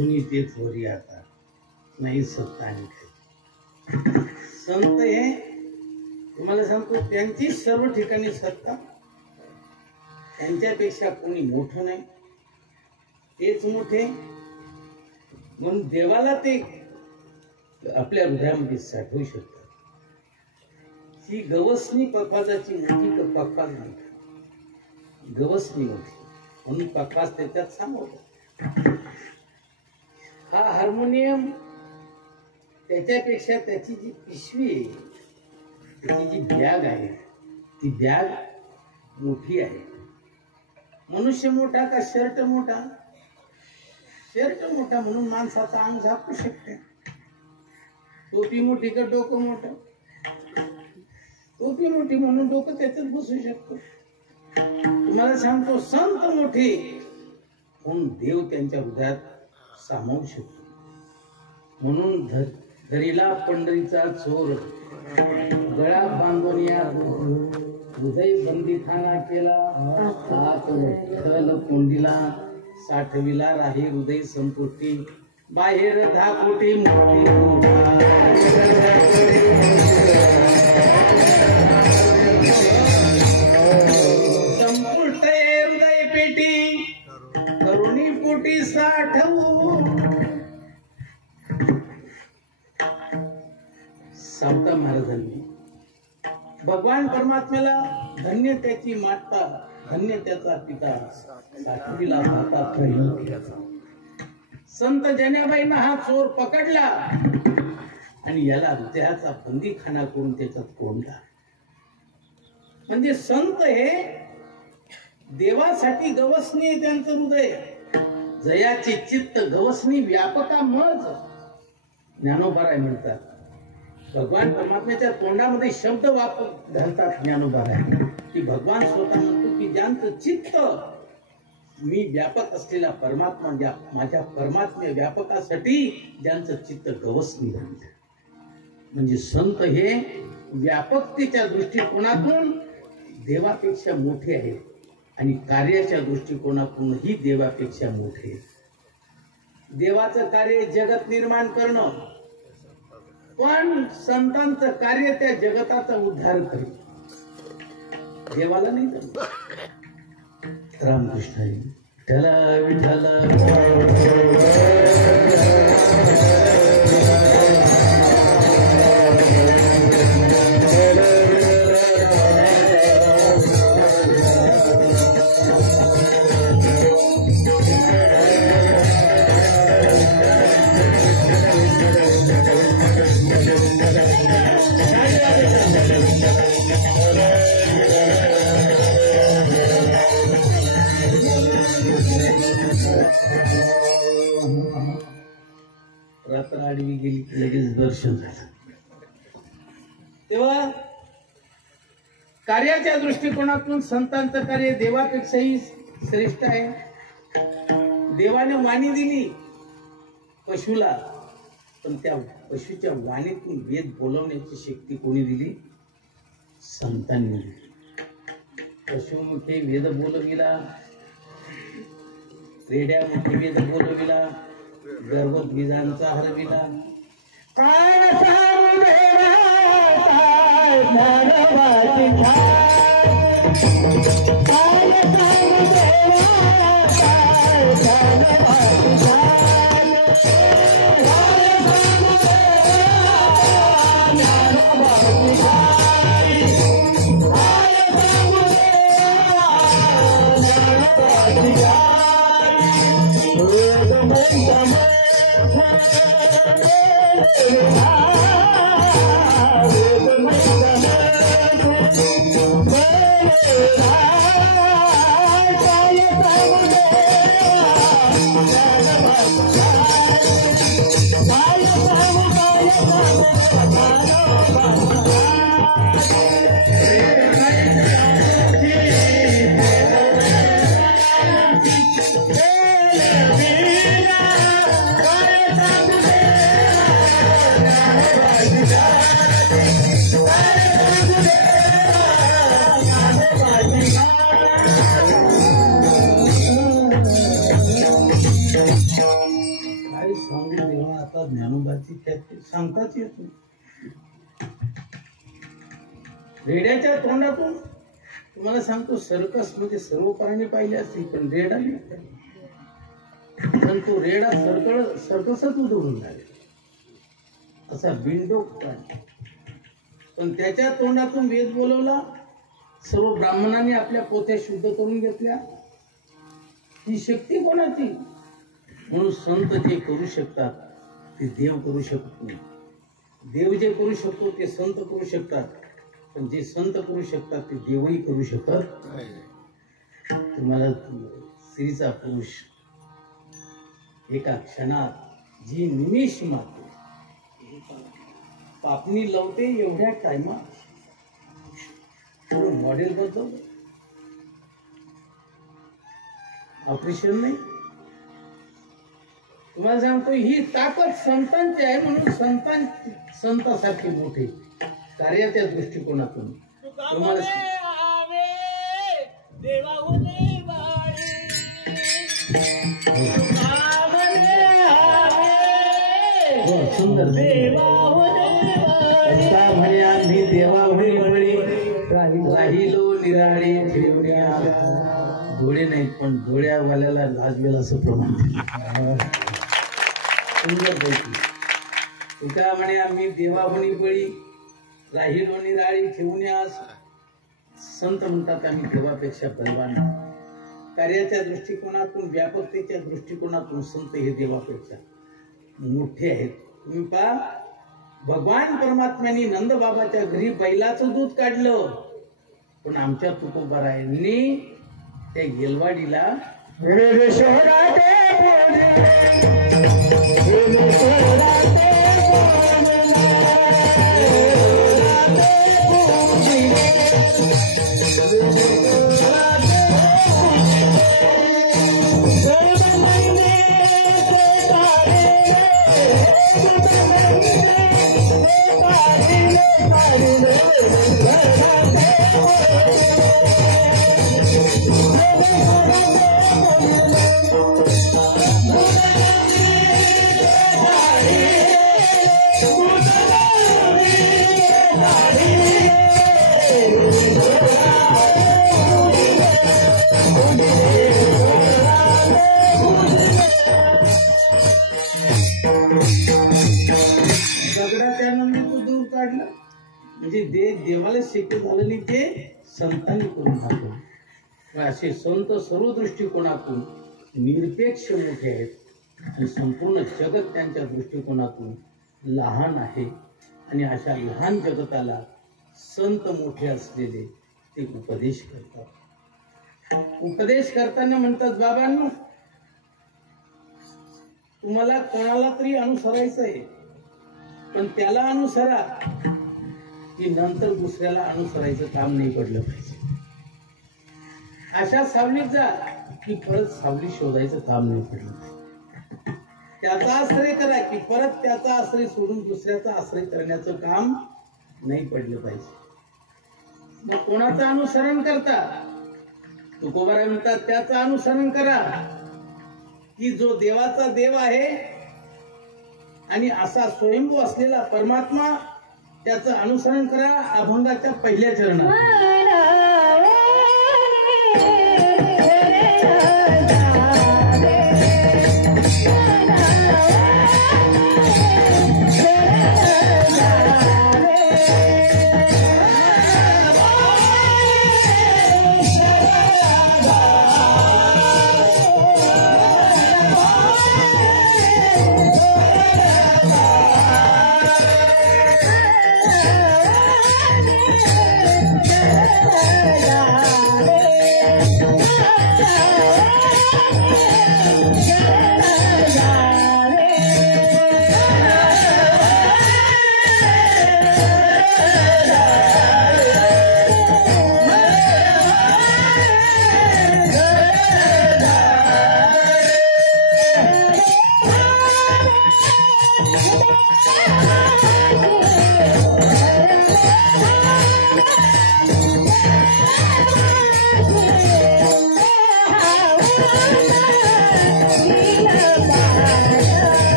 बसुनी ते थोरी आता नाही सत्ता आणि काही. संत हे तुम्हाला सांगतो त्यांची सर्व ठिकाणी सत्ता, त्यांच्यापेक्षा कोणी मोठं नाही, तेच मोठे. म्हणून देवाला ते आपल्या हृदयामध्ये साठवू शकतात. ही गवसनी पक्वाजाची मोठी पक्वाज म्हणतात, गवसनी मोठी म्हणून पक्वाज त्याच्यात सांगवतात. हा हार्मोनियम त्याच्यापेक्षा त्याची जी पिशवी आहे, त्याची जी बॅग आहे, ती बॅग मोठी आहे. मनुष्य मोठा का शर्ट मोठा? शर्ट मोठा म्हणून माणसाचा अंग झाकू शकते. टोपी मोठी का डोकं मोठं? टोपी मोठी म्हणून डोकं त्याच्यात बसू शकतो. तुम्हाला सांगतो संत मोठे म्हणून देव त्यांच्या हृदयात सामावू शकतो. म्हणून धरीला पंढरीचा चोर, गळा बांधून या हृदय बंदीखाना केला. हात विठ्ठल कोंडीला साठविला राही हृदय संपुष्टी. बाहेर 10 कोटी मोठी संपुष्ट हृदय पेटी करुणी पोटी साठवू. सावता महाराजांनी भगवान परमात्म्याला धन्य त्याची माता, धन्य त्याचा पिता, साठविला भाता खरी. संत जनाबाईंना हा चोर पकडला आणि याला हृदयाचा बंदीखाना करून त्याच्यात कोंडला. म्हणजे संत हे देवासाठी गवसणी आहे त्यांचं हृदय. जयाचे चित्त गवसणी व्यापका मज ज्ञानोबाराय म्हणतात. भगवान परमात्म्याच्या तोंडामध्ये शब्द वापर घालतात ज्ञानोबाराय की भगवान स्वतः म्हणतो की ज्यांचं चित्त मी व्यापक असलेला परमात्मा, माझ्या परमात्म्या व्यापकासाठी ज्यांचं चित्त गवसणी झालं. म्हणजे संत हे व्यापकतेच्या दृष्टिकोनातून देवापेक्षा मोठे आहेत आणि कार्याच्या दृष्टिकोनातूनही देवापेक्षा मोठे. देवाचं कार्य जगत निर्माण करणं, पण संतांचं कार्य त्या जगताचा उद्धार करणं. देवाला नाही जमत. रामकृष्ण विठ्ठल विठ्ठल. रात्र आडवी गेली लगेच दर्शन झालं. तेव्हा कार्याच्या दृष्टिकोनातून संतांचं कार्य देवापेक्षाही श्रेष्ठ आहे. देवाने वाणी दिली पशुला, पण त्या पशुच्या वाणीतून वेद बोलवण्याची शक्ती कोणी दिली? संतांनी दिली. पशुमुखे वेद बोलविला, रेड्यामुखे वेद बोलविला, गर्भोद्भिजांचा हरविला. काय सांगू देवा काय ज्ञानोबाची ठाण. काय सांगू देवा काय ज्ञानोबाची ठाण. काय सांगू देवा ज्ञानोबाची ठाण. काय सांगू देवा ज्ञानोबाची ठाण. ज्ञानोबाची ख्याती सांगताच येत नाही. रेड्याच्या तोंडातून तुम्हाला सांगतो, सर्कस मध्ये सर्व प्राणी पाहिले असतील पण रेडा नाही पाहिला. पण तो रेडा सर्कसच उधळून झाले असा बिंडोक प्राणी. पण त्याच्या तोंडातून वेद बोलवला, सर्व ब्राह्मणांनी आपल्या पोथ्या शुद्ध करून घेतल्या. ही शक्ती कोणाची? म्हणून संत जे करू शकतात ते देव करू शकत नाही. देव जे करू शकतो ते संत करू शकतात, पण जे संत करू शकतात ते देवही करू शकत नाही. तुम्हाला स्त्रीचा पुरुष एका क्षणात जी निमिष मारते, पापणी लावते एवढ्या टाइमात मॉडेल बदल, ऑपरेशन नाही. तुम्हाला सांगतो ही ताकद संतांची आहे. म्हणून संतासारखे मोठे कार्याच्या दृष्टिकोनातून तुम्हाला सुंदर म्हणे आम्ही देवा बळी राहिलो निराळे ठेवण्या. डोळे नाहीत पण डोळ्यावाल्याला लाजवेल असं प्रमाण. सुंदर पैकी तुका म्हणे आम्ही देवाहुनी बळी राहिलो निराळी ठेवण्यास. संत म्हणतात आम्ही देवापेक्षा बलवान. कार्याच्या दृष्टिकोनातून, व्यापकतेच्या दृष्टिकोनातून संत हे देवापेक्षा मोठे आहेत. तुम्ही पहा, भगवान परमात्म्याने नंद बाबाच्या घरी बैलाचं दूध काढलं, पण आमच्या तुकोबारायांनी त्या गेलवाडीला म्हणजे देवाला शक्य झालं नाही, ते संतांनी करून दाखवलं. असे संत सर्व दृष्टिकोनातून निरपेक्ष मोठे आहेत आणि संपूर्ण जगत त्यांच्या दृष्टिकोनातून लहान आहे. आणि अशा लहान जगताला संत मोठे असलेले ते उपदेश करतात. उपदेश करताना म्हणतात, बाबांनो तुम्हाला कोणाला तरी अनुसरायचं आहे, पण त्याला अनुसरा की नंतर दुसऱ्याला अनुसरायचं काम नाही पडलं पाहिजे. अशा सावलीत जा की परत सावली शोधायचं काम नाही पडलं पाहिजे. त्याचा आश्रय करा की परत त्याचा आश्रय सोडून दुसऱ्याचा आश्रय करण्याचं काम नाही पडलं पाहिजे. मग कोणाचं अनुसरण करता? तुकोबाराय म्हणतात त्याचं अनुसरण करा की जो देवाचा देव आहे आणि असा स्वयंभू असलेला परमात्मा, त्याचं अनुसरण करा अभंगाच्या पहिल्या चरणात.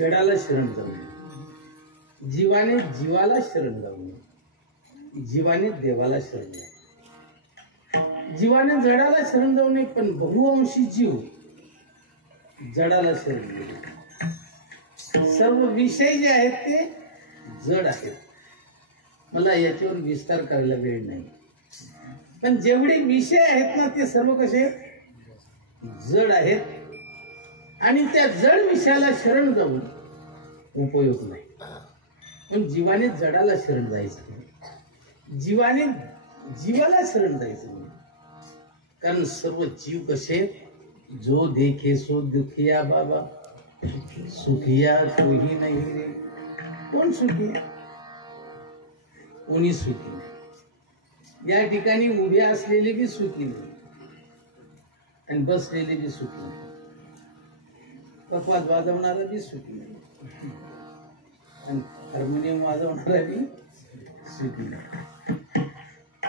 जडाला शरण जाऊ नये, जीवाने जीवाला शरण जाऊ नये, जीवाने देवाला शरण जाऊ, जीवाने जडाला शरण जाऊ नये. पण बहुअंशी जीव जडाला शरण गेले. सर्व विषय जे आहेत ते जड आहेत. मला याच्यावर विस्तार करायला वेळ नाही, पण जेवढे विषय आहेत ना ते सर्व कसे जड आहेत. आणि त्या जड विषयाला शरण जाऊन उपयोग नाही. पण जीवाने जडाला शरण जायचं नाही, जीवाने जीवाला शरण जायचं नाही. कारण सर्व जीव कसे, जो देखे सो दुखिया बाबा, सुखिया कोही नाही रे. कोण सुखी आहे? कोणी सुखी नाही. या ठिकाणी उभे असलेले बी सुखी नाही आणि बसलेले बी सुखी नाही. कपात वाजवणारा बी सुखी नाही आणि हार्मोनियम वाजवणारा बी सुखी नाही.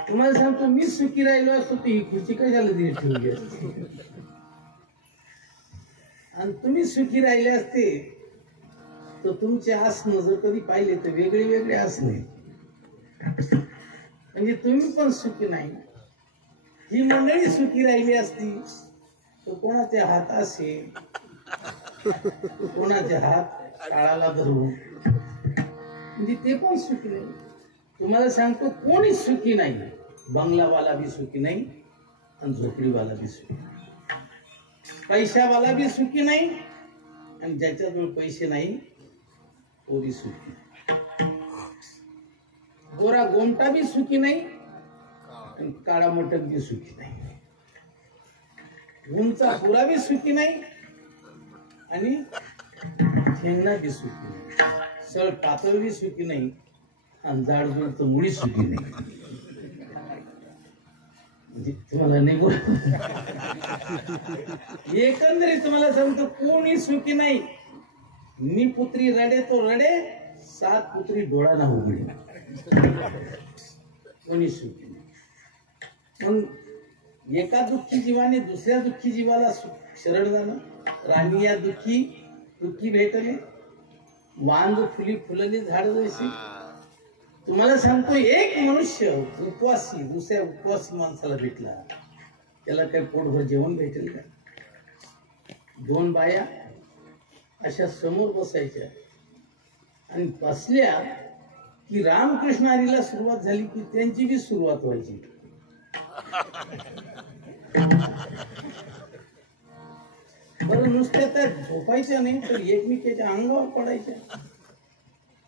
तुम्हाला सांगतो, मी सुखी राहिलो असतो ती खुर्ची कशाला दिली ठेवली असते. आणि तुम्ही सुखी राहिले असते तर तुमचे आसन जर कधी पाहिले तर वेगळे वेगळे आसने. म्हणजे तुम्ही पण सुखी नाही. ही मंडळी सुखी राहिली असती तर कोणाचे हात असे, कोणाचे हात काळाला धरून, म्हणजे ते पण सुखी नाही. तुम्हाला सांगतो, कोणी सुखी नाही. बंगलावाला बी सुखी नाही आणि झोपडीवाला बी सुखी नाही. पैशावाला बी सुखी नाही आणि ज्याच्याजवळ पैसे नाही तो बी सुखी नाही. गोरा गोमटा बी सुखी नाही आणि काळा मोठक बी सुखी नाही. उंचा पुरा बी सुखी नाही आणि ठेंगणा बी सुखी नाही. सळ पातळ बी सुखी नाही आणि जाडजूड तर मुळी सुखी नाही. म्हणजे तुम्हाला नाही बोल, एकंदरीत तुम्हाला सांगतो, कोणी सुखी नाही. नी पुत्री रडे तो रडे, सात पुत्री डोळा ना उघडे. कोणी सुखी नाही. म्हणून एका दुःखी जीवाने दुसऱ्या दुःखी जीवाला शरण जाणं. राणी या दुःखी दुःखी भेटले, वांग फुली फुलले झाड जैसे. तुम्हाला सांगतो, एक मनुष्य उपवासी दुसऱ्या उपवासी माणसाला भेटला, त्याला काय पोटभर जेवण भेटेल का? दोन बाया अशा समोर बसायच्या आणि बसल्या की रामकृष्ण हरीला सुरुवात झाली की त्यांची बी सुरुवात व्हायची. बरं, नुसत्या त्या झोपायच्या नाही तर एकमेकाच्या अंगावर पडायच्या.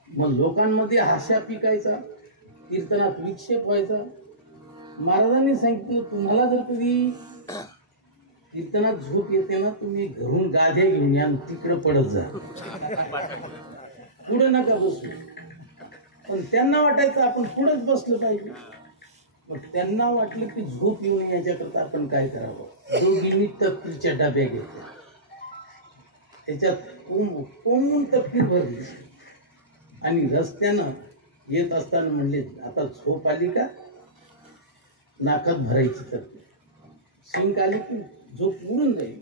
मग लोकांमध्ये हास्या पिकायचा, कीर्तनात विक्षेप व्हायचा. महाराजांनी सांगितलं, तुम्हाला जर कधी कीर्तनात झोप येते ना, तुम्ही घरून गाद्या घेऊन या, तिकडे पडत जा, पुढे नका बसू. पण त्यांना वाटायचं आपण पुढेच बसलं पाहिजे. मग त्यांना वाटलं की झोप येऊन याच्याकरता आपण काय करावं. दोघींनी तपकीरच्या डब्या घेतल्या, त्याच्यात कोंबून तपकीर भरली आणि रस्त्यानं येत असताना म्हणले, आता झोप आली का? नाकात भरायची तपकीर. शिंक आली की झोप उडून जाईल.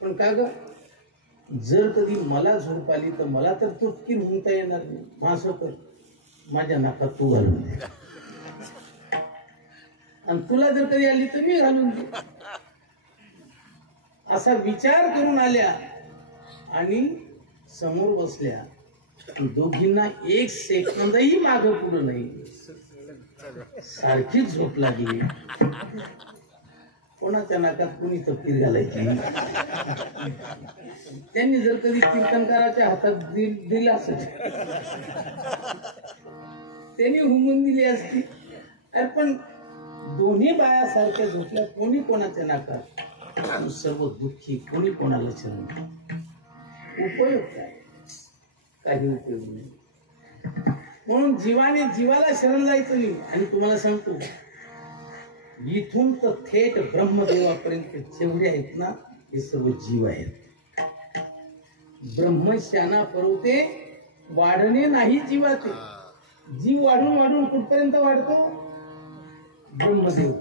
पण का ग, जर कधी मला झोप आली तर मला तर तपकीर म्हणता येणार नाही. मासं कर, माझ्या नाकात तू घालून दे, आणि तुला जर कधी आली तर मी घालून दे. असा विचार करून आल्या आणि समोर बसल्या. दोघींना एक सेकंदही मागं पुढं नाही, सारखीच झोप लागली. कोणाच्या नाकात कोणी तपकीर घालायची. त्यांनी जर कधी कीर्तनकाराच्या हातात दिला असत, त्यांनी हुमून दिली असती. अरे पण दोन्ही बाया सारख्या झोपल्या, कोणी कोणाच्या नाकात. सर्व दुःखी, कोणी कोणाला शरण. उपयोग काय? काही उपयोग नाही. म्हणून जीवाने जीवाला शरण जायचं नाही. आणि तुम्हाला सांगतो, इथून तर थेट ब्रह्मदेवापर्यंत जेवढे आहेत ना, हे सर्व जीव आहेत. ब्रह्मशाना पर्वते वाढणे नाही जीवाचे. जीव वाढून वाढून कुठपर्यंत वाढतो? ब्रह्मदेव.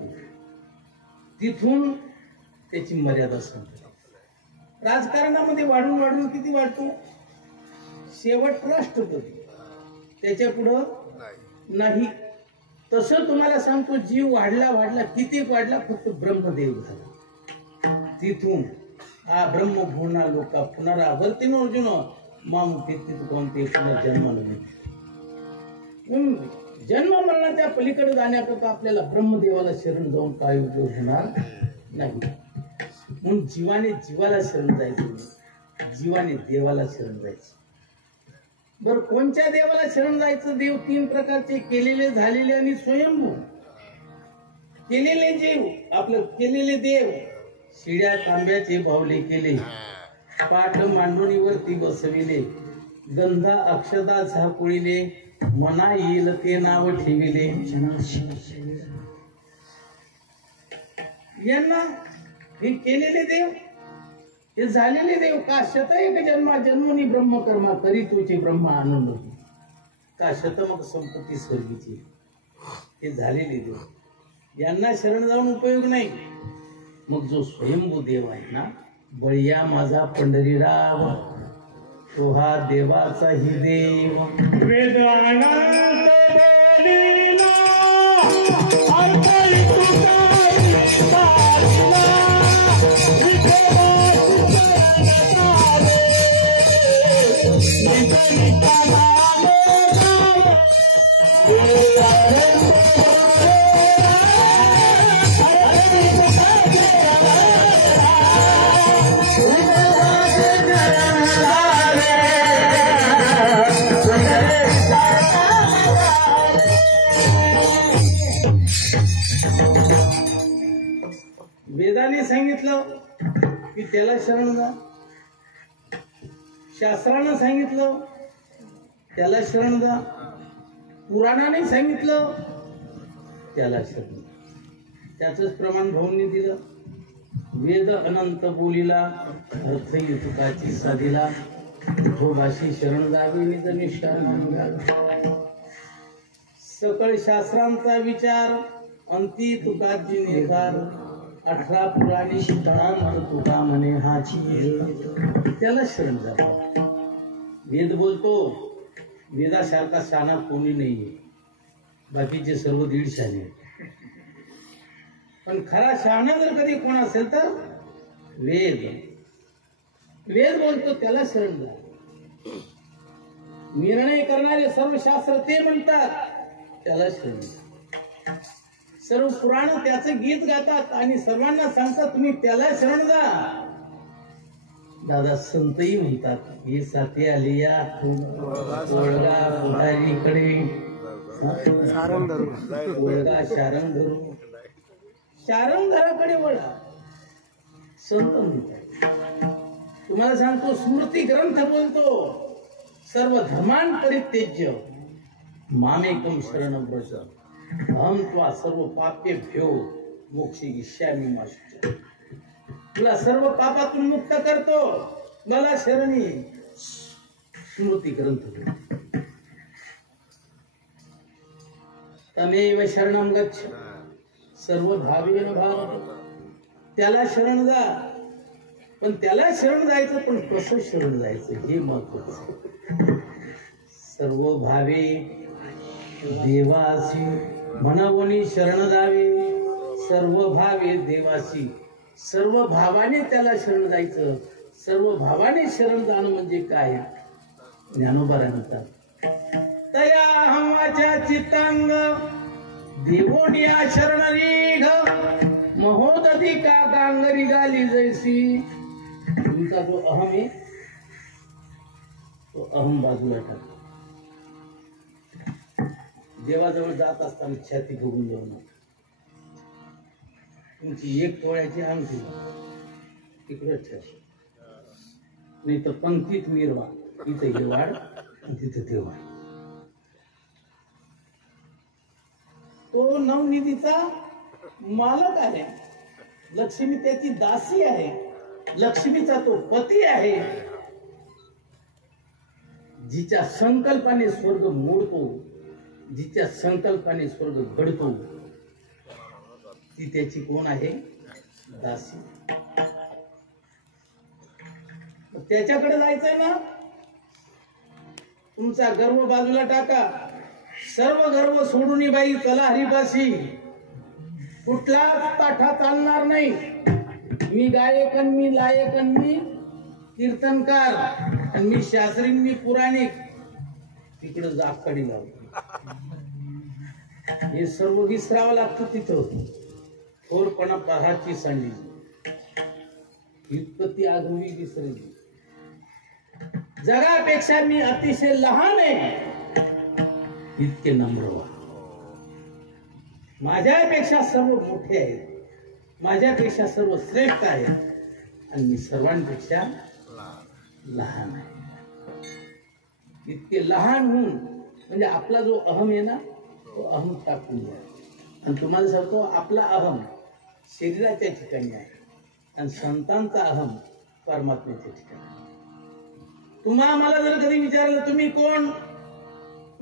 तिथून त्याची मर्यादा संपते. राजकारणामध्ये वाढून वाढून किती वाढतो? शेवट राष्ट्रपती, त्याच्या पुढं नाही. तसं तुम्हाला सांगतो, जीव वाढला वाढला, किती वाढला, फक्त ब्रह्मदेव झाला. तिथून ब्रह्मभूना लोका पुनरावर्तीन अर्जुन मामुखे कोणते पुनर्जन्माला. जन्म मरणाच्या पलीकडे जाण्याकरता आपल्याला ब्रह्मदेवाला शरण जाऊन काय उपयोग होणार नाही. म्हणून जीवाने जीवाला शरण जायचं, जीवाने देवाला शरण जायचं. बर, कोणत्या देवाला शरण जायचं? देव तीन प्रकारचे, केलेले, झालेले आणि स्वयंभू. केलेले जीव, आपलं केलेले देव, शिड्या तांब्याचे बावले केले, पाठ मांडणीवरती बसविले, गंधा अक्षदा झाकुळीले, मना येईल ते नाव ठेविले. यांना हे केलेले देव, हे झालेले देव. का शतएक जन्मा जन्मोनी ब्रह्मकर्मा करी तुझे ब्रह्मा आनंद. का शतमक संपत्ती स्वर्गीची. हे झालेले देव, यांना शरण जाऊन उपयोग नाही. मग जो स्वयंभू देव आहे ना, बळीया माझा पंढरीराव, तो हा देवाचा ही देव. वेदांत बोलिला, अर्थ तुकाई पाहिला, विठोबाची शरण झाले, विठ्ठलिका नामे गावे. वेदाने सांगितलं की त्याला शरण जा, शास्त्रानं सांगितलं त्याला शरण जा, पुराणाने सांगितलं त्याला शरण. त्याचंच प्रमाण भाऊंनी दिलं. वेद अनंत बोलीला, अर्थ युतुकाची साधीला, भाषी शरण जावी निज निष्ठा मानून. सकळ शास्त्रांचा विचार, अंती तुकाची निर्धार, 18 पुराणी तळांत तुका म्हणे हाची. त्याला शरण जातात. वेद बोलतो, वेदासारखा शाना कोणी नाहीये, बाकीचे सर्व दीड शाने. पण खरा शहाणा जर कधी कोण असेल तर वेद. वेद बोलतो त्याला शरण जा. निर्णय करणारे सर्व शास्त्र ते म्हणतात त्याला शरण जा. सर्व पुराण त्याचं गीत गातात आणि सर्वांना सांगतात तुम्ही त्याला शरण जा. दादा संतही म्हणतात, हे साथी आली या ओळगा पुढारीकडे, ओळगा शारंग धरू, शारंगधराकडे वळा. संत म्हणतात. तुम्हाला सांगतो, स्मृती ग्रंथ बोलतो, सर्व धर्मान परित्यज्य मामेकम शरणं व्रज, अहं त्वा सर्व पापेभ्यो मोक्षयिष्यामि मा शुचः. तुला सर्व पापातून मुक्त करतो, मला शरण ये. स्मृती ग्रंथ. तमेव शरणं गच्छ सर्व भावेन भाव. त्याला शरण जा. पण त्याला शरण जायचं, पण कसं शरण जायचं हे महत्वाचं. सर्व भावे देवासी म्हणवनी शरण जावे, सर्व भावे देवासी. सर्व भावाने त्याला शरण जायचं. सर्व भावाने शरण जाणं म्हणजे काय? ज्ञानोबा म्हणतात, तया हवाच्या चित्तांग देवोनिया शरण रीघ, महोदधी का गांगरी गाली जैसी. तुमचा जो अहम आहे तो अहम बाजूला टाका. देवाजवळ जात असताना छाती फुगून जाऊ नका. तुमची 1 तोळ्याची अंगठी तिकडे ठेवा, नाही तर पंक्तीत मिरवा. इथं हे वाढ, तिथं ते वाढ. तो नवनिधीचा मालक आहे, लक्ष्मी त्याची दासी आहे, लक्ष्मीचा तो पती आहे. जिच्या संकल्पाने स्वर्ग मोडतो, जिच्या संकल्पाने स्वर्ग घडतो, ती त्याची कोण आहे? दासी. त्याच्याकडे जायचंय ना, तुमचा गर्व बाजूला टाका, सर्व गर्व सोडून बाई चला हरिपाशी. कुठलाच ताठा चालणार नाही. मी गायक आणि मी लायक आणि मी कीर्तनकार आणि मी शास्त्री मी पुराणिक. तिकडे जागकाडी लावतो. हे सर्व विसरावं लागतं तिथं. थोरपणा पहाची सांडली इतपत्ती आगवी विसरली. जगापेक्षा मी अतिशय लहान आहे इतके नम्र व्हा. माझ्यापेक्षा सर्व मोठे आहेत, माझ्यापेक्षा सर्व श्रेष्ठ आहेत आणि मी सर्वांपेक्षा लहान आहे. इतके लहान होऊन म्हणजे आपला जो अहम आहे ना तो अहम टाकून द्या. आणि तुम्हाला सांगतो आपला अहम शरीराच्या ठिकाणी आहे आणि संतांचा अहम परमात्म्याच्या ठिकाणी. तुम्हाला मला जर कधी विचारलं तुम्ही कोण,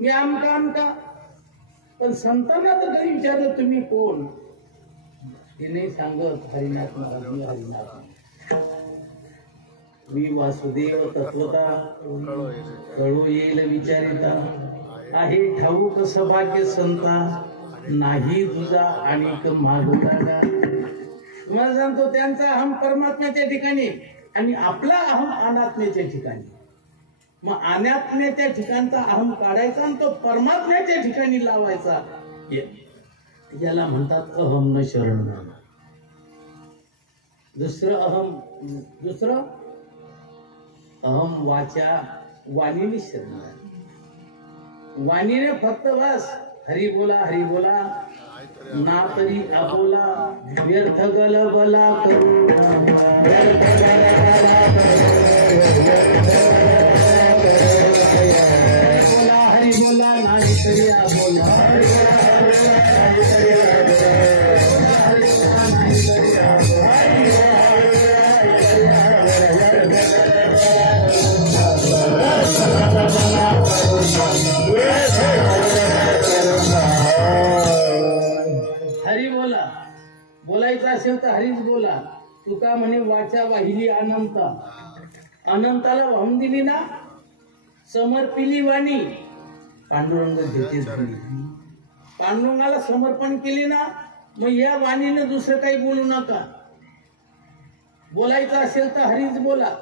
मी आमका आमका, पण संतांना जर कधी विचारलं तुम्ही कोण, ते नाही सांगत हरिनाथ महाराज मी हरिनाथ, मी वासुदेव तत्वता कळू येईल विचारिता, आहे ठाऊक सभाग्य संता, नाही तुझा अनेक मागुरागा. तुम्हाला सांगतो त्यांचा अहम परमात्म्याच्या ठिकाणी आणि आपला अहम अनात्म्याच्या ठिकाणी. मग अनात्म्याच्या ठिकाणचा अहम काढायचा आणि तो परमात्म्याच्या ठिकाणी लावायचा. याला म्हणतात अहम न शरण. दुसरं अहम वाचा, वाणीने शरण. वाणीने फक्त बस हरी बोला ना तरी अबोला, व्यर्थ गलबला करू हरी बोला नाही तरी अबोला, हरी बोला. बोलायचं असेल तर हरीच बोला. तुका म्हणे वाचा वाहिली अनंत, अनंताला वाहून दिली ना समर्पिली वाणी. पांडुरंग घेतेच दिली. पांडुरंगाला समर्पण केली ना मग या वाणीनं दुसरं काही बोलू नका. बोलायचं असेल तर हरीच बोला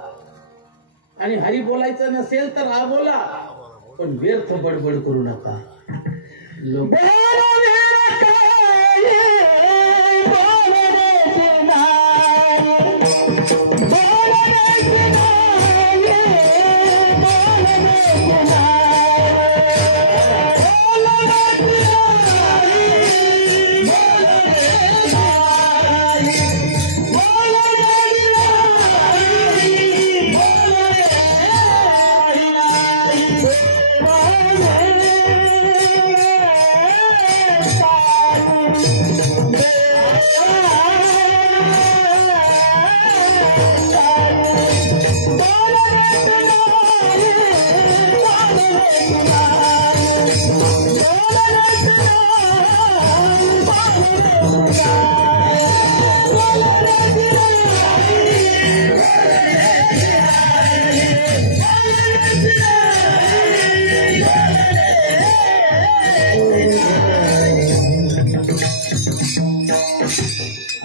आणि हरी बोलायचं नसेल तर आ बोला, पण व्यर्थ बडबड करू नका. लोक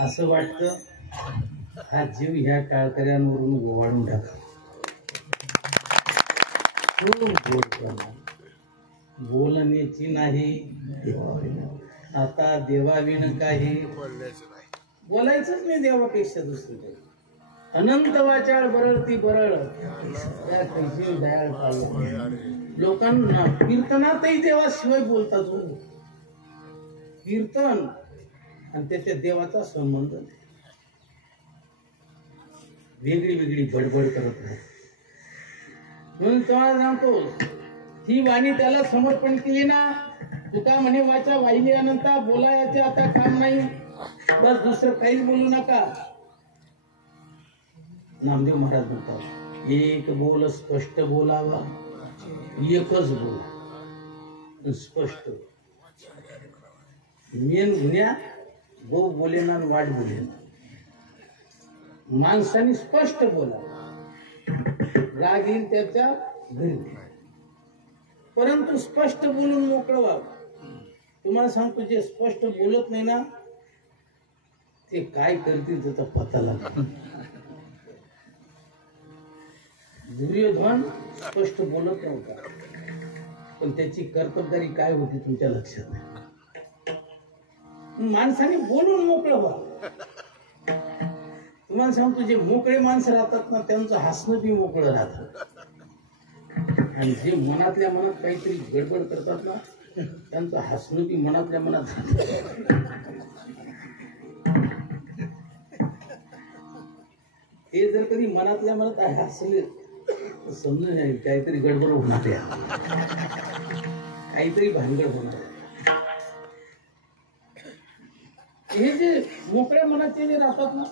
असं वाटतं हा जीव ह्या टाळकऱ्यांवरून ओवाळून टाका. खूप गोड बोलण्याची नाही आता देवाविण काही बोलायचंच नाही. देवापेक्षा दुसरं काही. अनंत वाचाळ बरळती बरळ दयाळ पावलं. लोकांना कीर्तनातही देवाशिवाय बोलतात. कीर्तन आणि त्याच्या देवाचा संबंध वेगळी वेगळी बडबड करत नाही. म्हणून तुम्हाला सांगतो ही वाणी त्याला समर्पण केली ना. तुका म्हणे वाचा वाहिली अनंत, बोलायचे आता काम नाही, बस दुसरं काहीच बोलू नका. नामदेव महाराज म्हणतात एक बोल स्पष्ट बोलावा, एकच बोल स्पष्ट. मेन गुन्ह्या गो बोलेना वाट बोलेना. माणसाने स्पष्ट बोला. राग येईल त्याच्या घरी परंतु स्पष्ट बोलून मोकळं व्हावं. तुम्हाला सांगतो, जे स्पष्ट बोलत नाही ना ते काय करतील त्याचा पत्ता लागतो. दुर्योधन स्पष्ट बोलत नव्हता, पण त्याची कर्तबगारी काय होती तुमच्या लक्षात नाही. माणसाने बोलून मोकळं व्हा. तुम्हाला सांगतो, जे मोकळे माणसं राहतात ना त्यांचं हसणं बी मोकळं राहतं, आणि जे मनातल्या मनात काहीतरी गडबड करतात ना त्यांचं हसणं बी मनातल्या मनात राहतं. हे जर कधी मनातल्या मनात हसले समजून नाही काहीतरी गडबड होणार आहे, काहीतरी भानगड होणार आहे. हे जे मोकळ्या मनाचे जे राहतात ना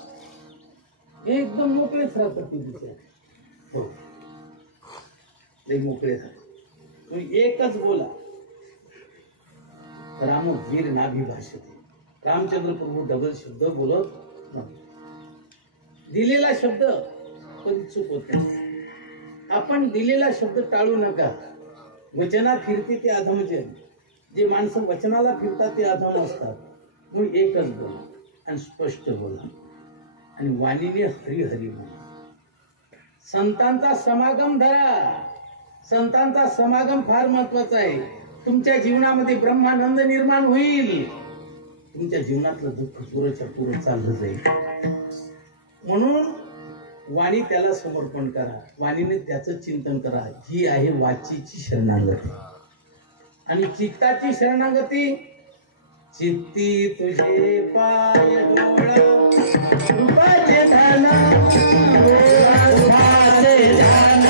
हे एकदम मोकळेच राहतात ते विचार. हो, ते मोकळे राहतात. तुम्ही एकच बोला. रामवीर नाभिभाषते. रामचंद्र प्रभू डबल शब्द बोलत नाही. दिलेला शब्द कधी चूक होत नाही. आपण दिलेला शब्द टाळू नका. वचना फिरते ते अधमजन. जे माणसं वचनाला फिरतात ते अधम असतात. म्हणून एकच बोला आणि स्पष्ट बोला आणि वाणीने हरी हरी बोला. संतांचा समागम धरा. संतांचा समागम फार महत्वाचा आहे. तुमच्या जीवनामध्ये ब्रह्मानंद निर्माण होईल. तुमच्या जीवनातलं दुःख पुरच्या पुरं चाललं जाईल. म्हणून वाणी त्याला समर्पण करा. वाणीने त्याचं चिंतन करा. ही आहे वाचीची शरणागती. आणि चित्ताची शरणागती. चित्ती तुझे पाय डोळा रूपाचे ध्यान, रूपाचे ध्यान,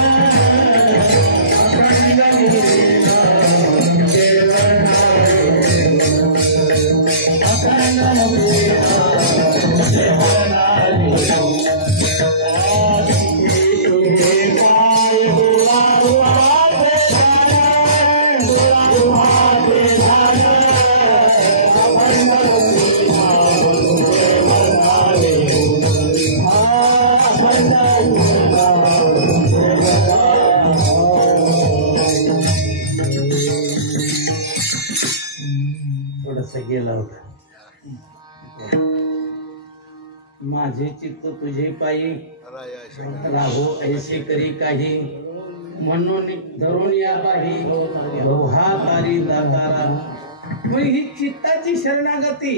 गेला होता. माझे चित्त तुझे पायी राहो ऐसे करी काही, म्हणून धरून या बाही दोहा तारी दातारा. मग ही चित्ताची शरणागती.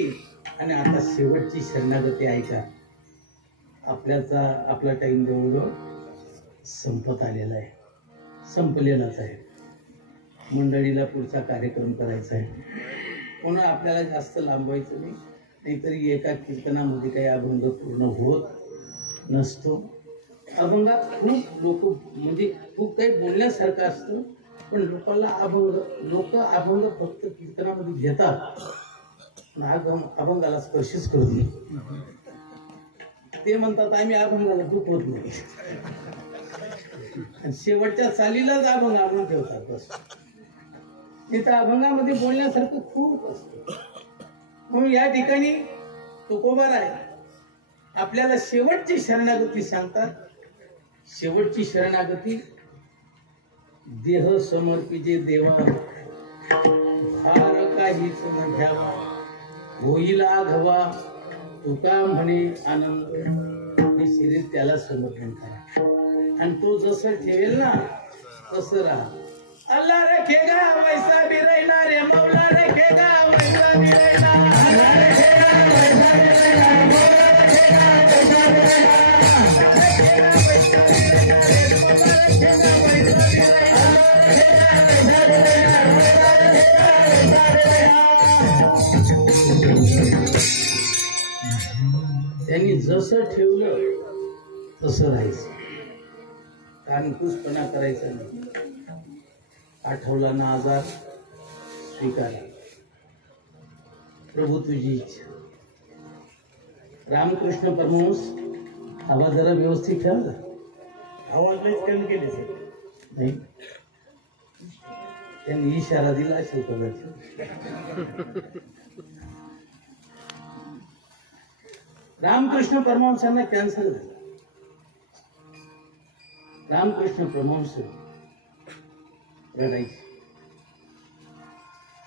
आणि आता शेवटची शरणागती ऐका. आपला टाइम जवळजवळ संपत आलेला आहे, संपलेलाच आहे. मंडळीला पुढचा कार्यक्रम करायचा आहे. पुन्हा आपल्याला जास्त लांबवायचं नाही, नाहीतरी एका कीर्तनामध्ये काही अभंग पूर्ण होत नसतो. अभंगात खूप लोक म्हणजे खूप काही बोलण्यासारखं असतं, पण लोक अभंग फक्त कीर्तनामध्ये घेतात, अभंगाला स्पर्शच करत नाही. ते म्हणतात आम्ही अभंगाला दुखवत नाही, आणि शेवटच्या चालीलाच अभंग आणून ठेवतात. बस तिथं अभंगामध्ये बोलण्यासारखं खूप असतं. म्हणून या ठिकाणी तुकोबाराय आपल्याला शेवटची शरणागती सांगतात. शेवटची शरणागती. देह समर्पिजे देवा, फार काहीच न घ्यावा, होईल आघवा, तुका म्हणे आनंद. हे शरीर त्याला समर्पण करा, आणि तो जसं ठेवेल ना तसं राहा. अल्लाह रखेगा वैसा भी रहना रे, मौला रखेगा वैसा भी रहना, अल्लाह रखेगा वैसा भी रहना, मौला रखेगा वैसा भी रहना, रखेगा वैसा भी रहना रे, मौला रखेगा वैसा भी रहना, रखेगा वैसा भी रहना, मौला रखेगा वैसा भी रहना. त्यांनी जसं ठेवलं तसं राहायचं. कानकुसपणा करायचा नाही. आठवला ना आजार स्वीकारा. प्रभू तुझी इच्छा. रामकृष्ण परमहंस आवाज जरा व्यवस्थित ठेवा. आवाज लयच कमी केले सर. नाही, त्यांनी इशारा दिला असेल कदाचित. रामकृष्ण परमहंसांना कॅन्सर झाला. रामकृष्ण परमहंस रडायचे.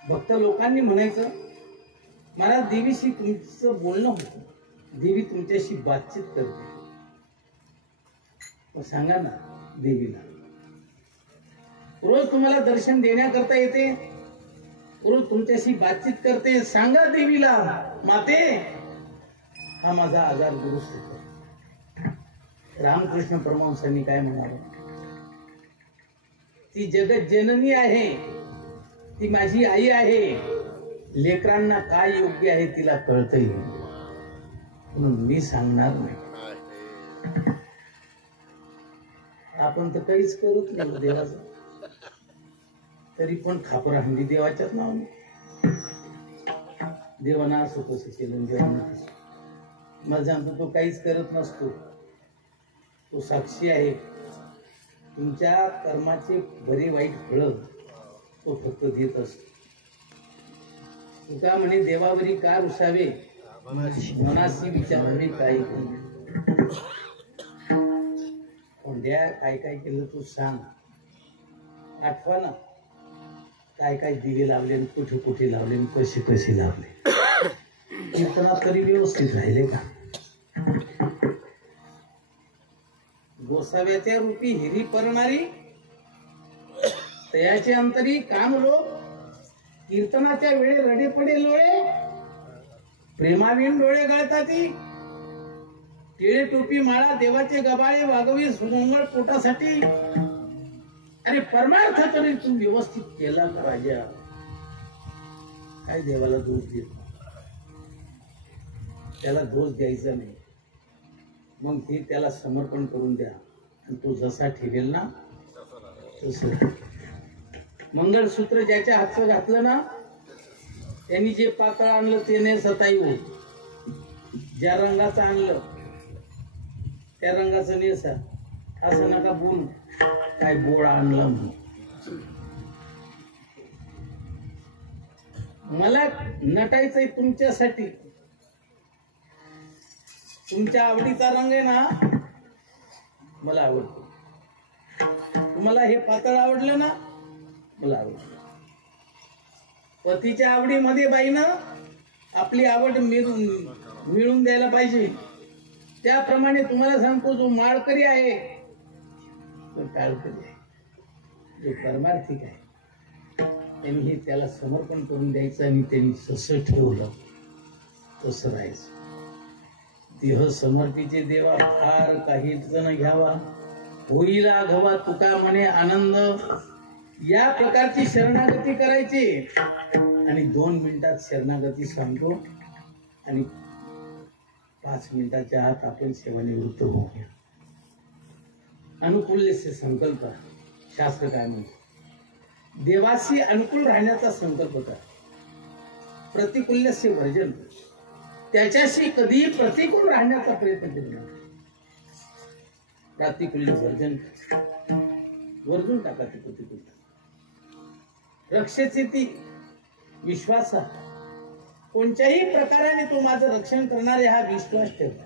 भक्त लोकांनी म्हणायचं, मला देवीशी तुमचं बोलणं होतं, देवी तुमच्याशी बातचीत करते. मग सांगा ना देवीला, रोज तुम्हाला दर्शन देण्याकरता येते, रोज तुमच्याशी बातचीत करते. सांगा देवीला, माते हा माझा आजार दुरुस्त कर. रामकृष्ण परमहंसांनी काय म्हणावं, ती जगत जननी आहे, ती माझी आई आहे, लेकरांना काय योग्य आहे तिला कळतंय, म्हणून मी सांगणार नाही. आपण तर काहीच करत नाही देवाचं, तरी पण खापर हंडी देवाच्याच नावाने. देवानं असं कसं केलं, देवानं कसं. मला सांगतो तो काहीच करत नसतो, तो साक्षी आहे. तुमच्या कर्माचे बरे वाईट फळ तो फक्त देत असतो. तुका म्हणे देवावरी का रुसावे, मनासी विचारावे काही. कोणत्या काय काय केलं तू सांग, आठवा ना काय काय दिवे लावले, कुठे कुठे लावले, कसे कसे लावले. कीर्तनात तरी व्यवस्थित राहिले का. गोसाव्याच्या रूपी हिरी परणारी तयाचे अंतरी काम लोक, कीर्तनाच्या वेळे रडे पडे लोळे, प्रेमाविन डोळे गळताती. टिळे टोपी माळा देवाचे गबाळे वागवी सुमंगळ पोटासाठी. अरे परमार्थ तरी तू व्यवस्थित केला का राजा, काय देवाला दोष देत, त्याला दोष द्यायचा नाही. मग ते त्याला समर्पण करून द्या, आणि तो जसा ठेवेल ना तसं. मंगळसूत्र ज्याच्या हातचं घातलं ना, त्यांनी जे पातळ आणलं ते ने सताई होत. ज्या रंगाचं आणलं त्या रंगाचं नेसा. असं नका बोल काय बोळ आणलं म्हणून. मला नटायचंय तुमच्यासाठी. तुमच्या आवडीचा रंग आहे ना, मला आवडतो. तुम्हाला हे पातळ आवडलं ना, मला आवडलं. पतीच्या आवडीमध्ये बाईनं आपली आवड मिळून द्यायला पाहिजे. त्याप्रमाणे तुम्हाला सांगतो, जो माळकरी आहे तो टाळकरी आहे, जो परमार्थिक आहे त्यांनी त्याला समर्पण करून द्यायचं, आणि त्यांनी जसं ठेवलं तसं राहायचं. देह समर्पीचे देवा फार काही न घ्यावा, होईला घवा तुका म्हणे आनंद. या प्रकारची शरणागती करायची, आणि 2 मिनिटात शरणागती सांगतो, आणि 5 मिनिटाच्या आत आपण सेवानिवृत्त होऊया. अनुकूल्य से संकल्प, शास्त्र काय म्हणतो, देवाशी अनुकूल राहण्याचा संकल्प करा. प्रतिकूल्य से वर्जन, त्याच्याशी कधी प्रतिकूल राहण्याचा प्रयत्न करू नका. प्रतिकूल्य वर्जन, वर्जून टाका ते प्रतिकूल. रक्षेची ती विश्वासा, कोणत्याही प्रकाराने तो माझं रक्षण करणारे हा विश्वास ठेवला.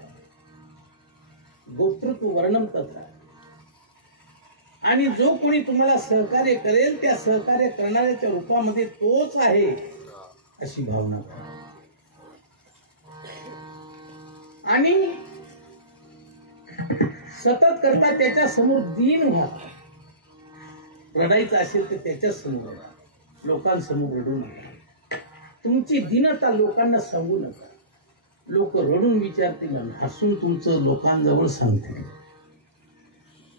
गोत्रत्व वर्णम तथा, आणि जो कोणी तुम्हाला सहकार्य करेल त्या सहकार्य करणाऱ्याच्या रूपामध्ये तोच आहे अशी भावना करा. आणि सतत करता त्याच्या समोर दीन व्हा. रडायचं असेल तर त्याच्या समोर रडा, लोकांसमोर रडू नका. तुमची दीनता लोकांना सांगू नका. लोक रडून विचारतील, हसून तुमचं लोकांजवळ सांगतील.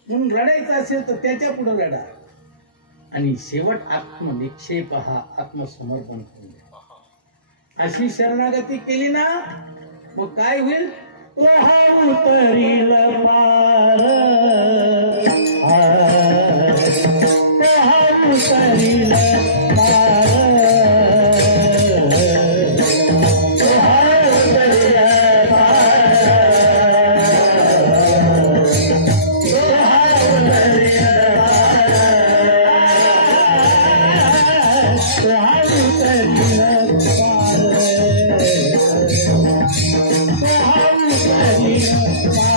म्हणून रडायचं असेल तर त्याच्या पुढे रडा, आणि शेवट आत्मनिक्षेप हा आत्मसमर्पण करून द्या. अशी शरणागती केली ना, मग काय होईल, तो हा उतरील पार, तो हा उतरील पार, तो हा उतरील पार, तो हा उतरील पार, तो हा उतरील पार.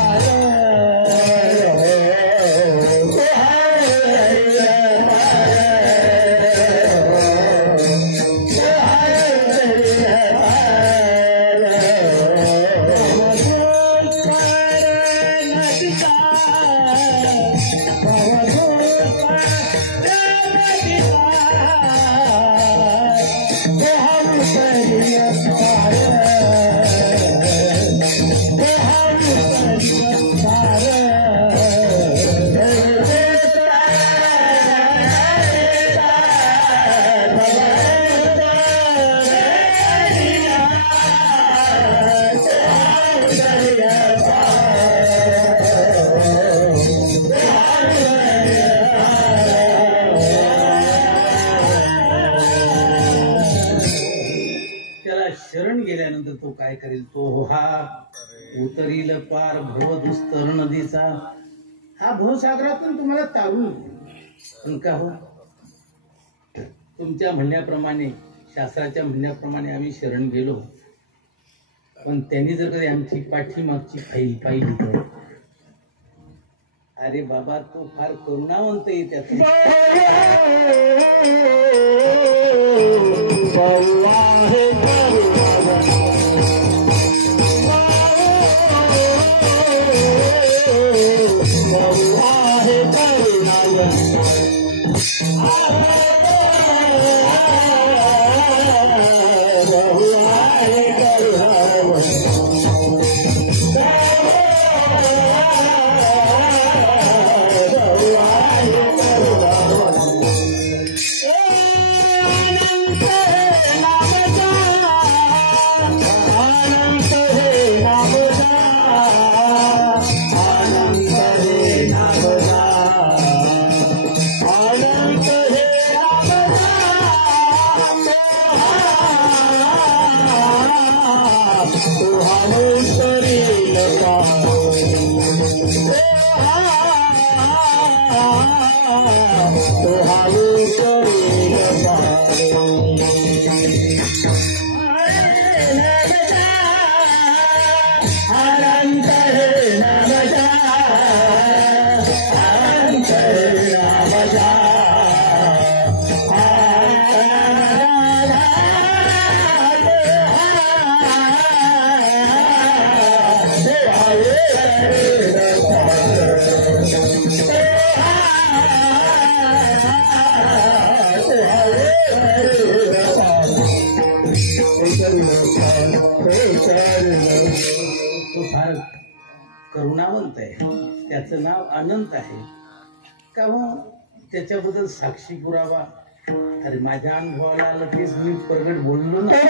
करेल तो हा उतरील पार भव दुस्तर नदीचा. हा भवसागरातून तुम्हाला तारून नेईल. पण का हो, तुमच्या म्हणण्याप्रमाणे शास्त्राच्या म्हणण्याप्रमाणे आम्ही शरण गेलो, पण त्यांनी जर कधी आमची पाठीमागची फाईल पाहिली तर अरे बाबा तो फार करुणावंत आहे त्यातून. तो फार करुणावंत आहे, त्याचं नाव अनंत आहे. का हो, त्याच्याबद्दल साक्षी पुरावा. अरे माझ्या अनुभवाला आलं तेच मी प्रगट बोललो ना.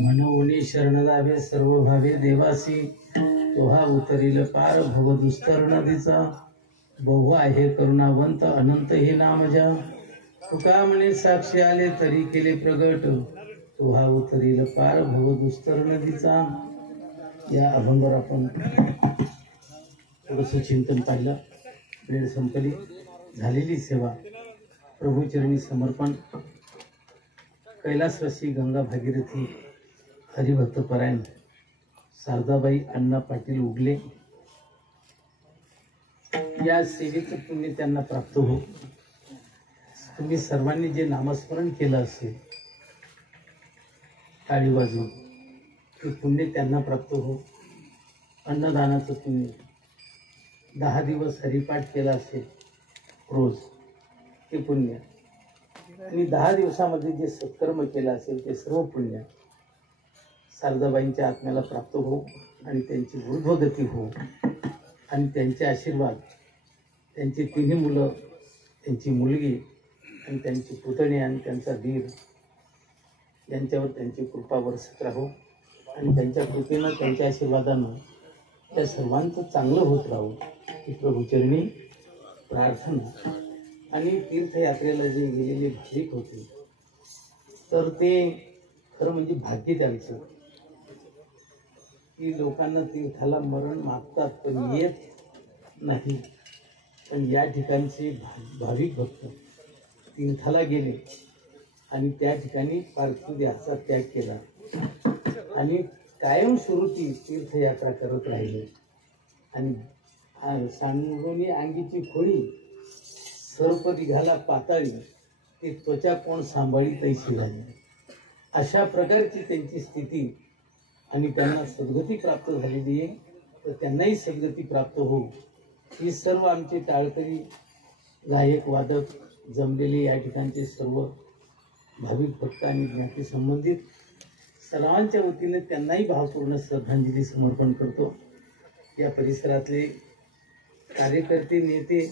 म्हणूनी शरण जावे सर्व भावे देवासी तोहा उतरील पार भव दुस्तर नदीचा बहु आहे करुणावंत अनंत हे नाम जा तुका म्हणे साक्षी आले तरी केले प्रगट तोहा उतरील पार भव दुस्तर नदीचा. या अभंगावर आपण थोडंसं चिंतन पाहिलं. वेळ संपली, झालेली सेवा प्रभूचरणी समर्पण. कैलासवासी गंगा भागीरथी हरिभक्त परायण शारदाबाई अण्णा पाटील उगले या सेवेचं पुण्य त्यांना प्राप्त हो. तुम्ही सर्वांनी जे नामस्मरण केलं असेल टाळी वाजवून ते पुण्य त्यांना प्राप्त हो. अन्नदानाचं पुण्य 10 दिवस हरिपाठ केला असेल रोज ते पुण्य आणि 10 दिवसामध्ये जे सत्कर्म केलं असेल ते सर्व पुण्य शारदाबाईंच्या आत्म्याला प्राप्त हो आणि त्यांची ऊर्ध्वगती हो आणि त्यांचे आशीर्वाद त्यांची 3 मुलं, त्यांची मुलगी आणि त्यांची पुतणी आणि त्यांचा दीर यांच्यावर त्यांची कृपा बरसत राहो आणि त्यांच्या कृपेनं त्यांच्या आशीर्वादानं त्या सर्वांचं चांगलं होत राहो ही प्रभूचरणी प्रार्थना. आणि तीर्थयात्रेला जे गेलेले भाविक होते तर ते खरं म्हणजे भाग्य त्यांचं की लोकांना तीर्थाला मरण मागतात पण येत नाही. पण या ठिकाणचे भाविक भक्त तीर्थाला गेले आणि त्या ठिकाणी पार्थिव देहाचा त्याग केला आणि कायमस्वरूपी तीर्थयात्रा करत राहिले. आणि सांडोनी अंगीची खोळी सर्प निघाला पाताळी ती त्वचा कोण सांभाळी तैशी झाली. अशा प्रकारची त्यांची स्थिती आणि त्यांना सद्गती प्राप्त झालेली आहे. तर त्यांनाही सद्गती प्राप्त हो ही सर्व आमचे टाळकरी गायक वादक जमलेले या ठिकाणचे सर्व भाविक भक्त आणि ज्ञाती संबंधित सर्वांच्या वतीने त्यांनाही भावपूर्ण श्रद्धांजली समर्पण करतो. या परिसरातले कार्यकर्ते नेते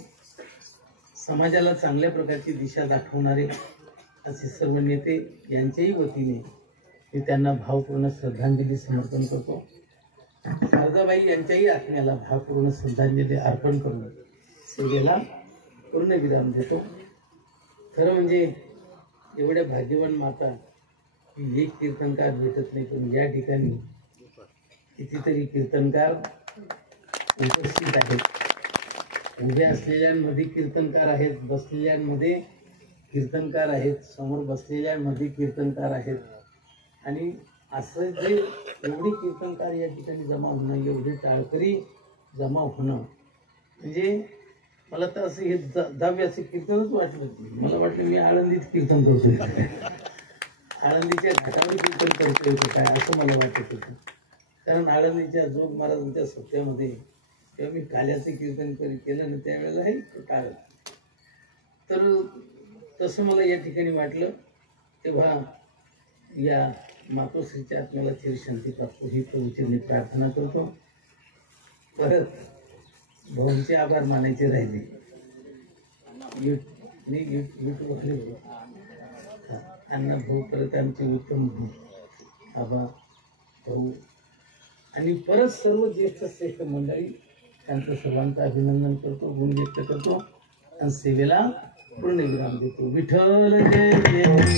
समाजाला चांगल्या प्रकारची दिशा दाखवणारे असे सर्व नेते यांच्याही वतीने मी त्यांना भावपूर्ण श्रद्धांजली समर्पण करतो. शारदाबाई यांच्याही आत्म्याला भावपूर्ण श्रद्धांजली अर्पण करून सेवेला पूर्ण विराम देतो. खरं म्हणजे एवढ्या भाग्यवान माता की एक कीर्तनकार भेटत नाही, पण या ठिकाणी कितीतरी कीर्तनकार उपस्थित आहेत. उभ्या असलेल्यांमध्ये कीर्तनकार आहेत, बसलेल्यांमध्ये कीर्तनकार आहेत, समोर बसलेल्यांमध्ये कीर्तनकार आहेत. आणि असं जे एवढे कीर्तनकार या ठिकाणी जमा होणं, एवढे टाळकरी जमा होणं म्हणजे मला तर असं हे दहाव्याचं कीर्तनच वाटलं नाही. मला वाटलं मी आळंदीत कीर्तन करतोय, आळंदीच्या घाटावर कीर्तन करतोय काय असं मला वाटत होतं. कारण आळंदीच्या जोग महाराजांच्या सत्यामध्ये तेव्हा मी काल्याचं कीर्तन केलं ना त्यावेळेला हे काळ. तर तसं मला या ठिकाणी वाटलं. तेव्हा या मातोश्रीच्या आत्म्याला चिरशांती प्राप्त ही प्रभूचरणी प्रार्थना करतो. परत भाऊंचे आभार मानायचे राहिले. अण्णा भाऊ, परत आमचे उत्तम आबा भाऊ आणि परत सर्व ज्येष्ठ श्रेष्ठ मंडळी, त्यांचं सर्वांचं अभिनंदन करतो, गुण व्यक्त करतो आणि सेवेला पूर्ण विराम देतो. विठ्ठल जय जय.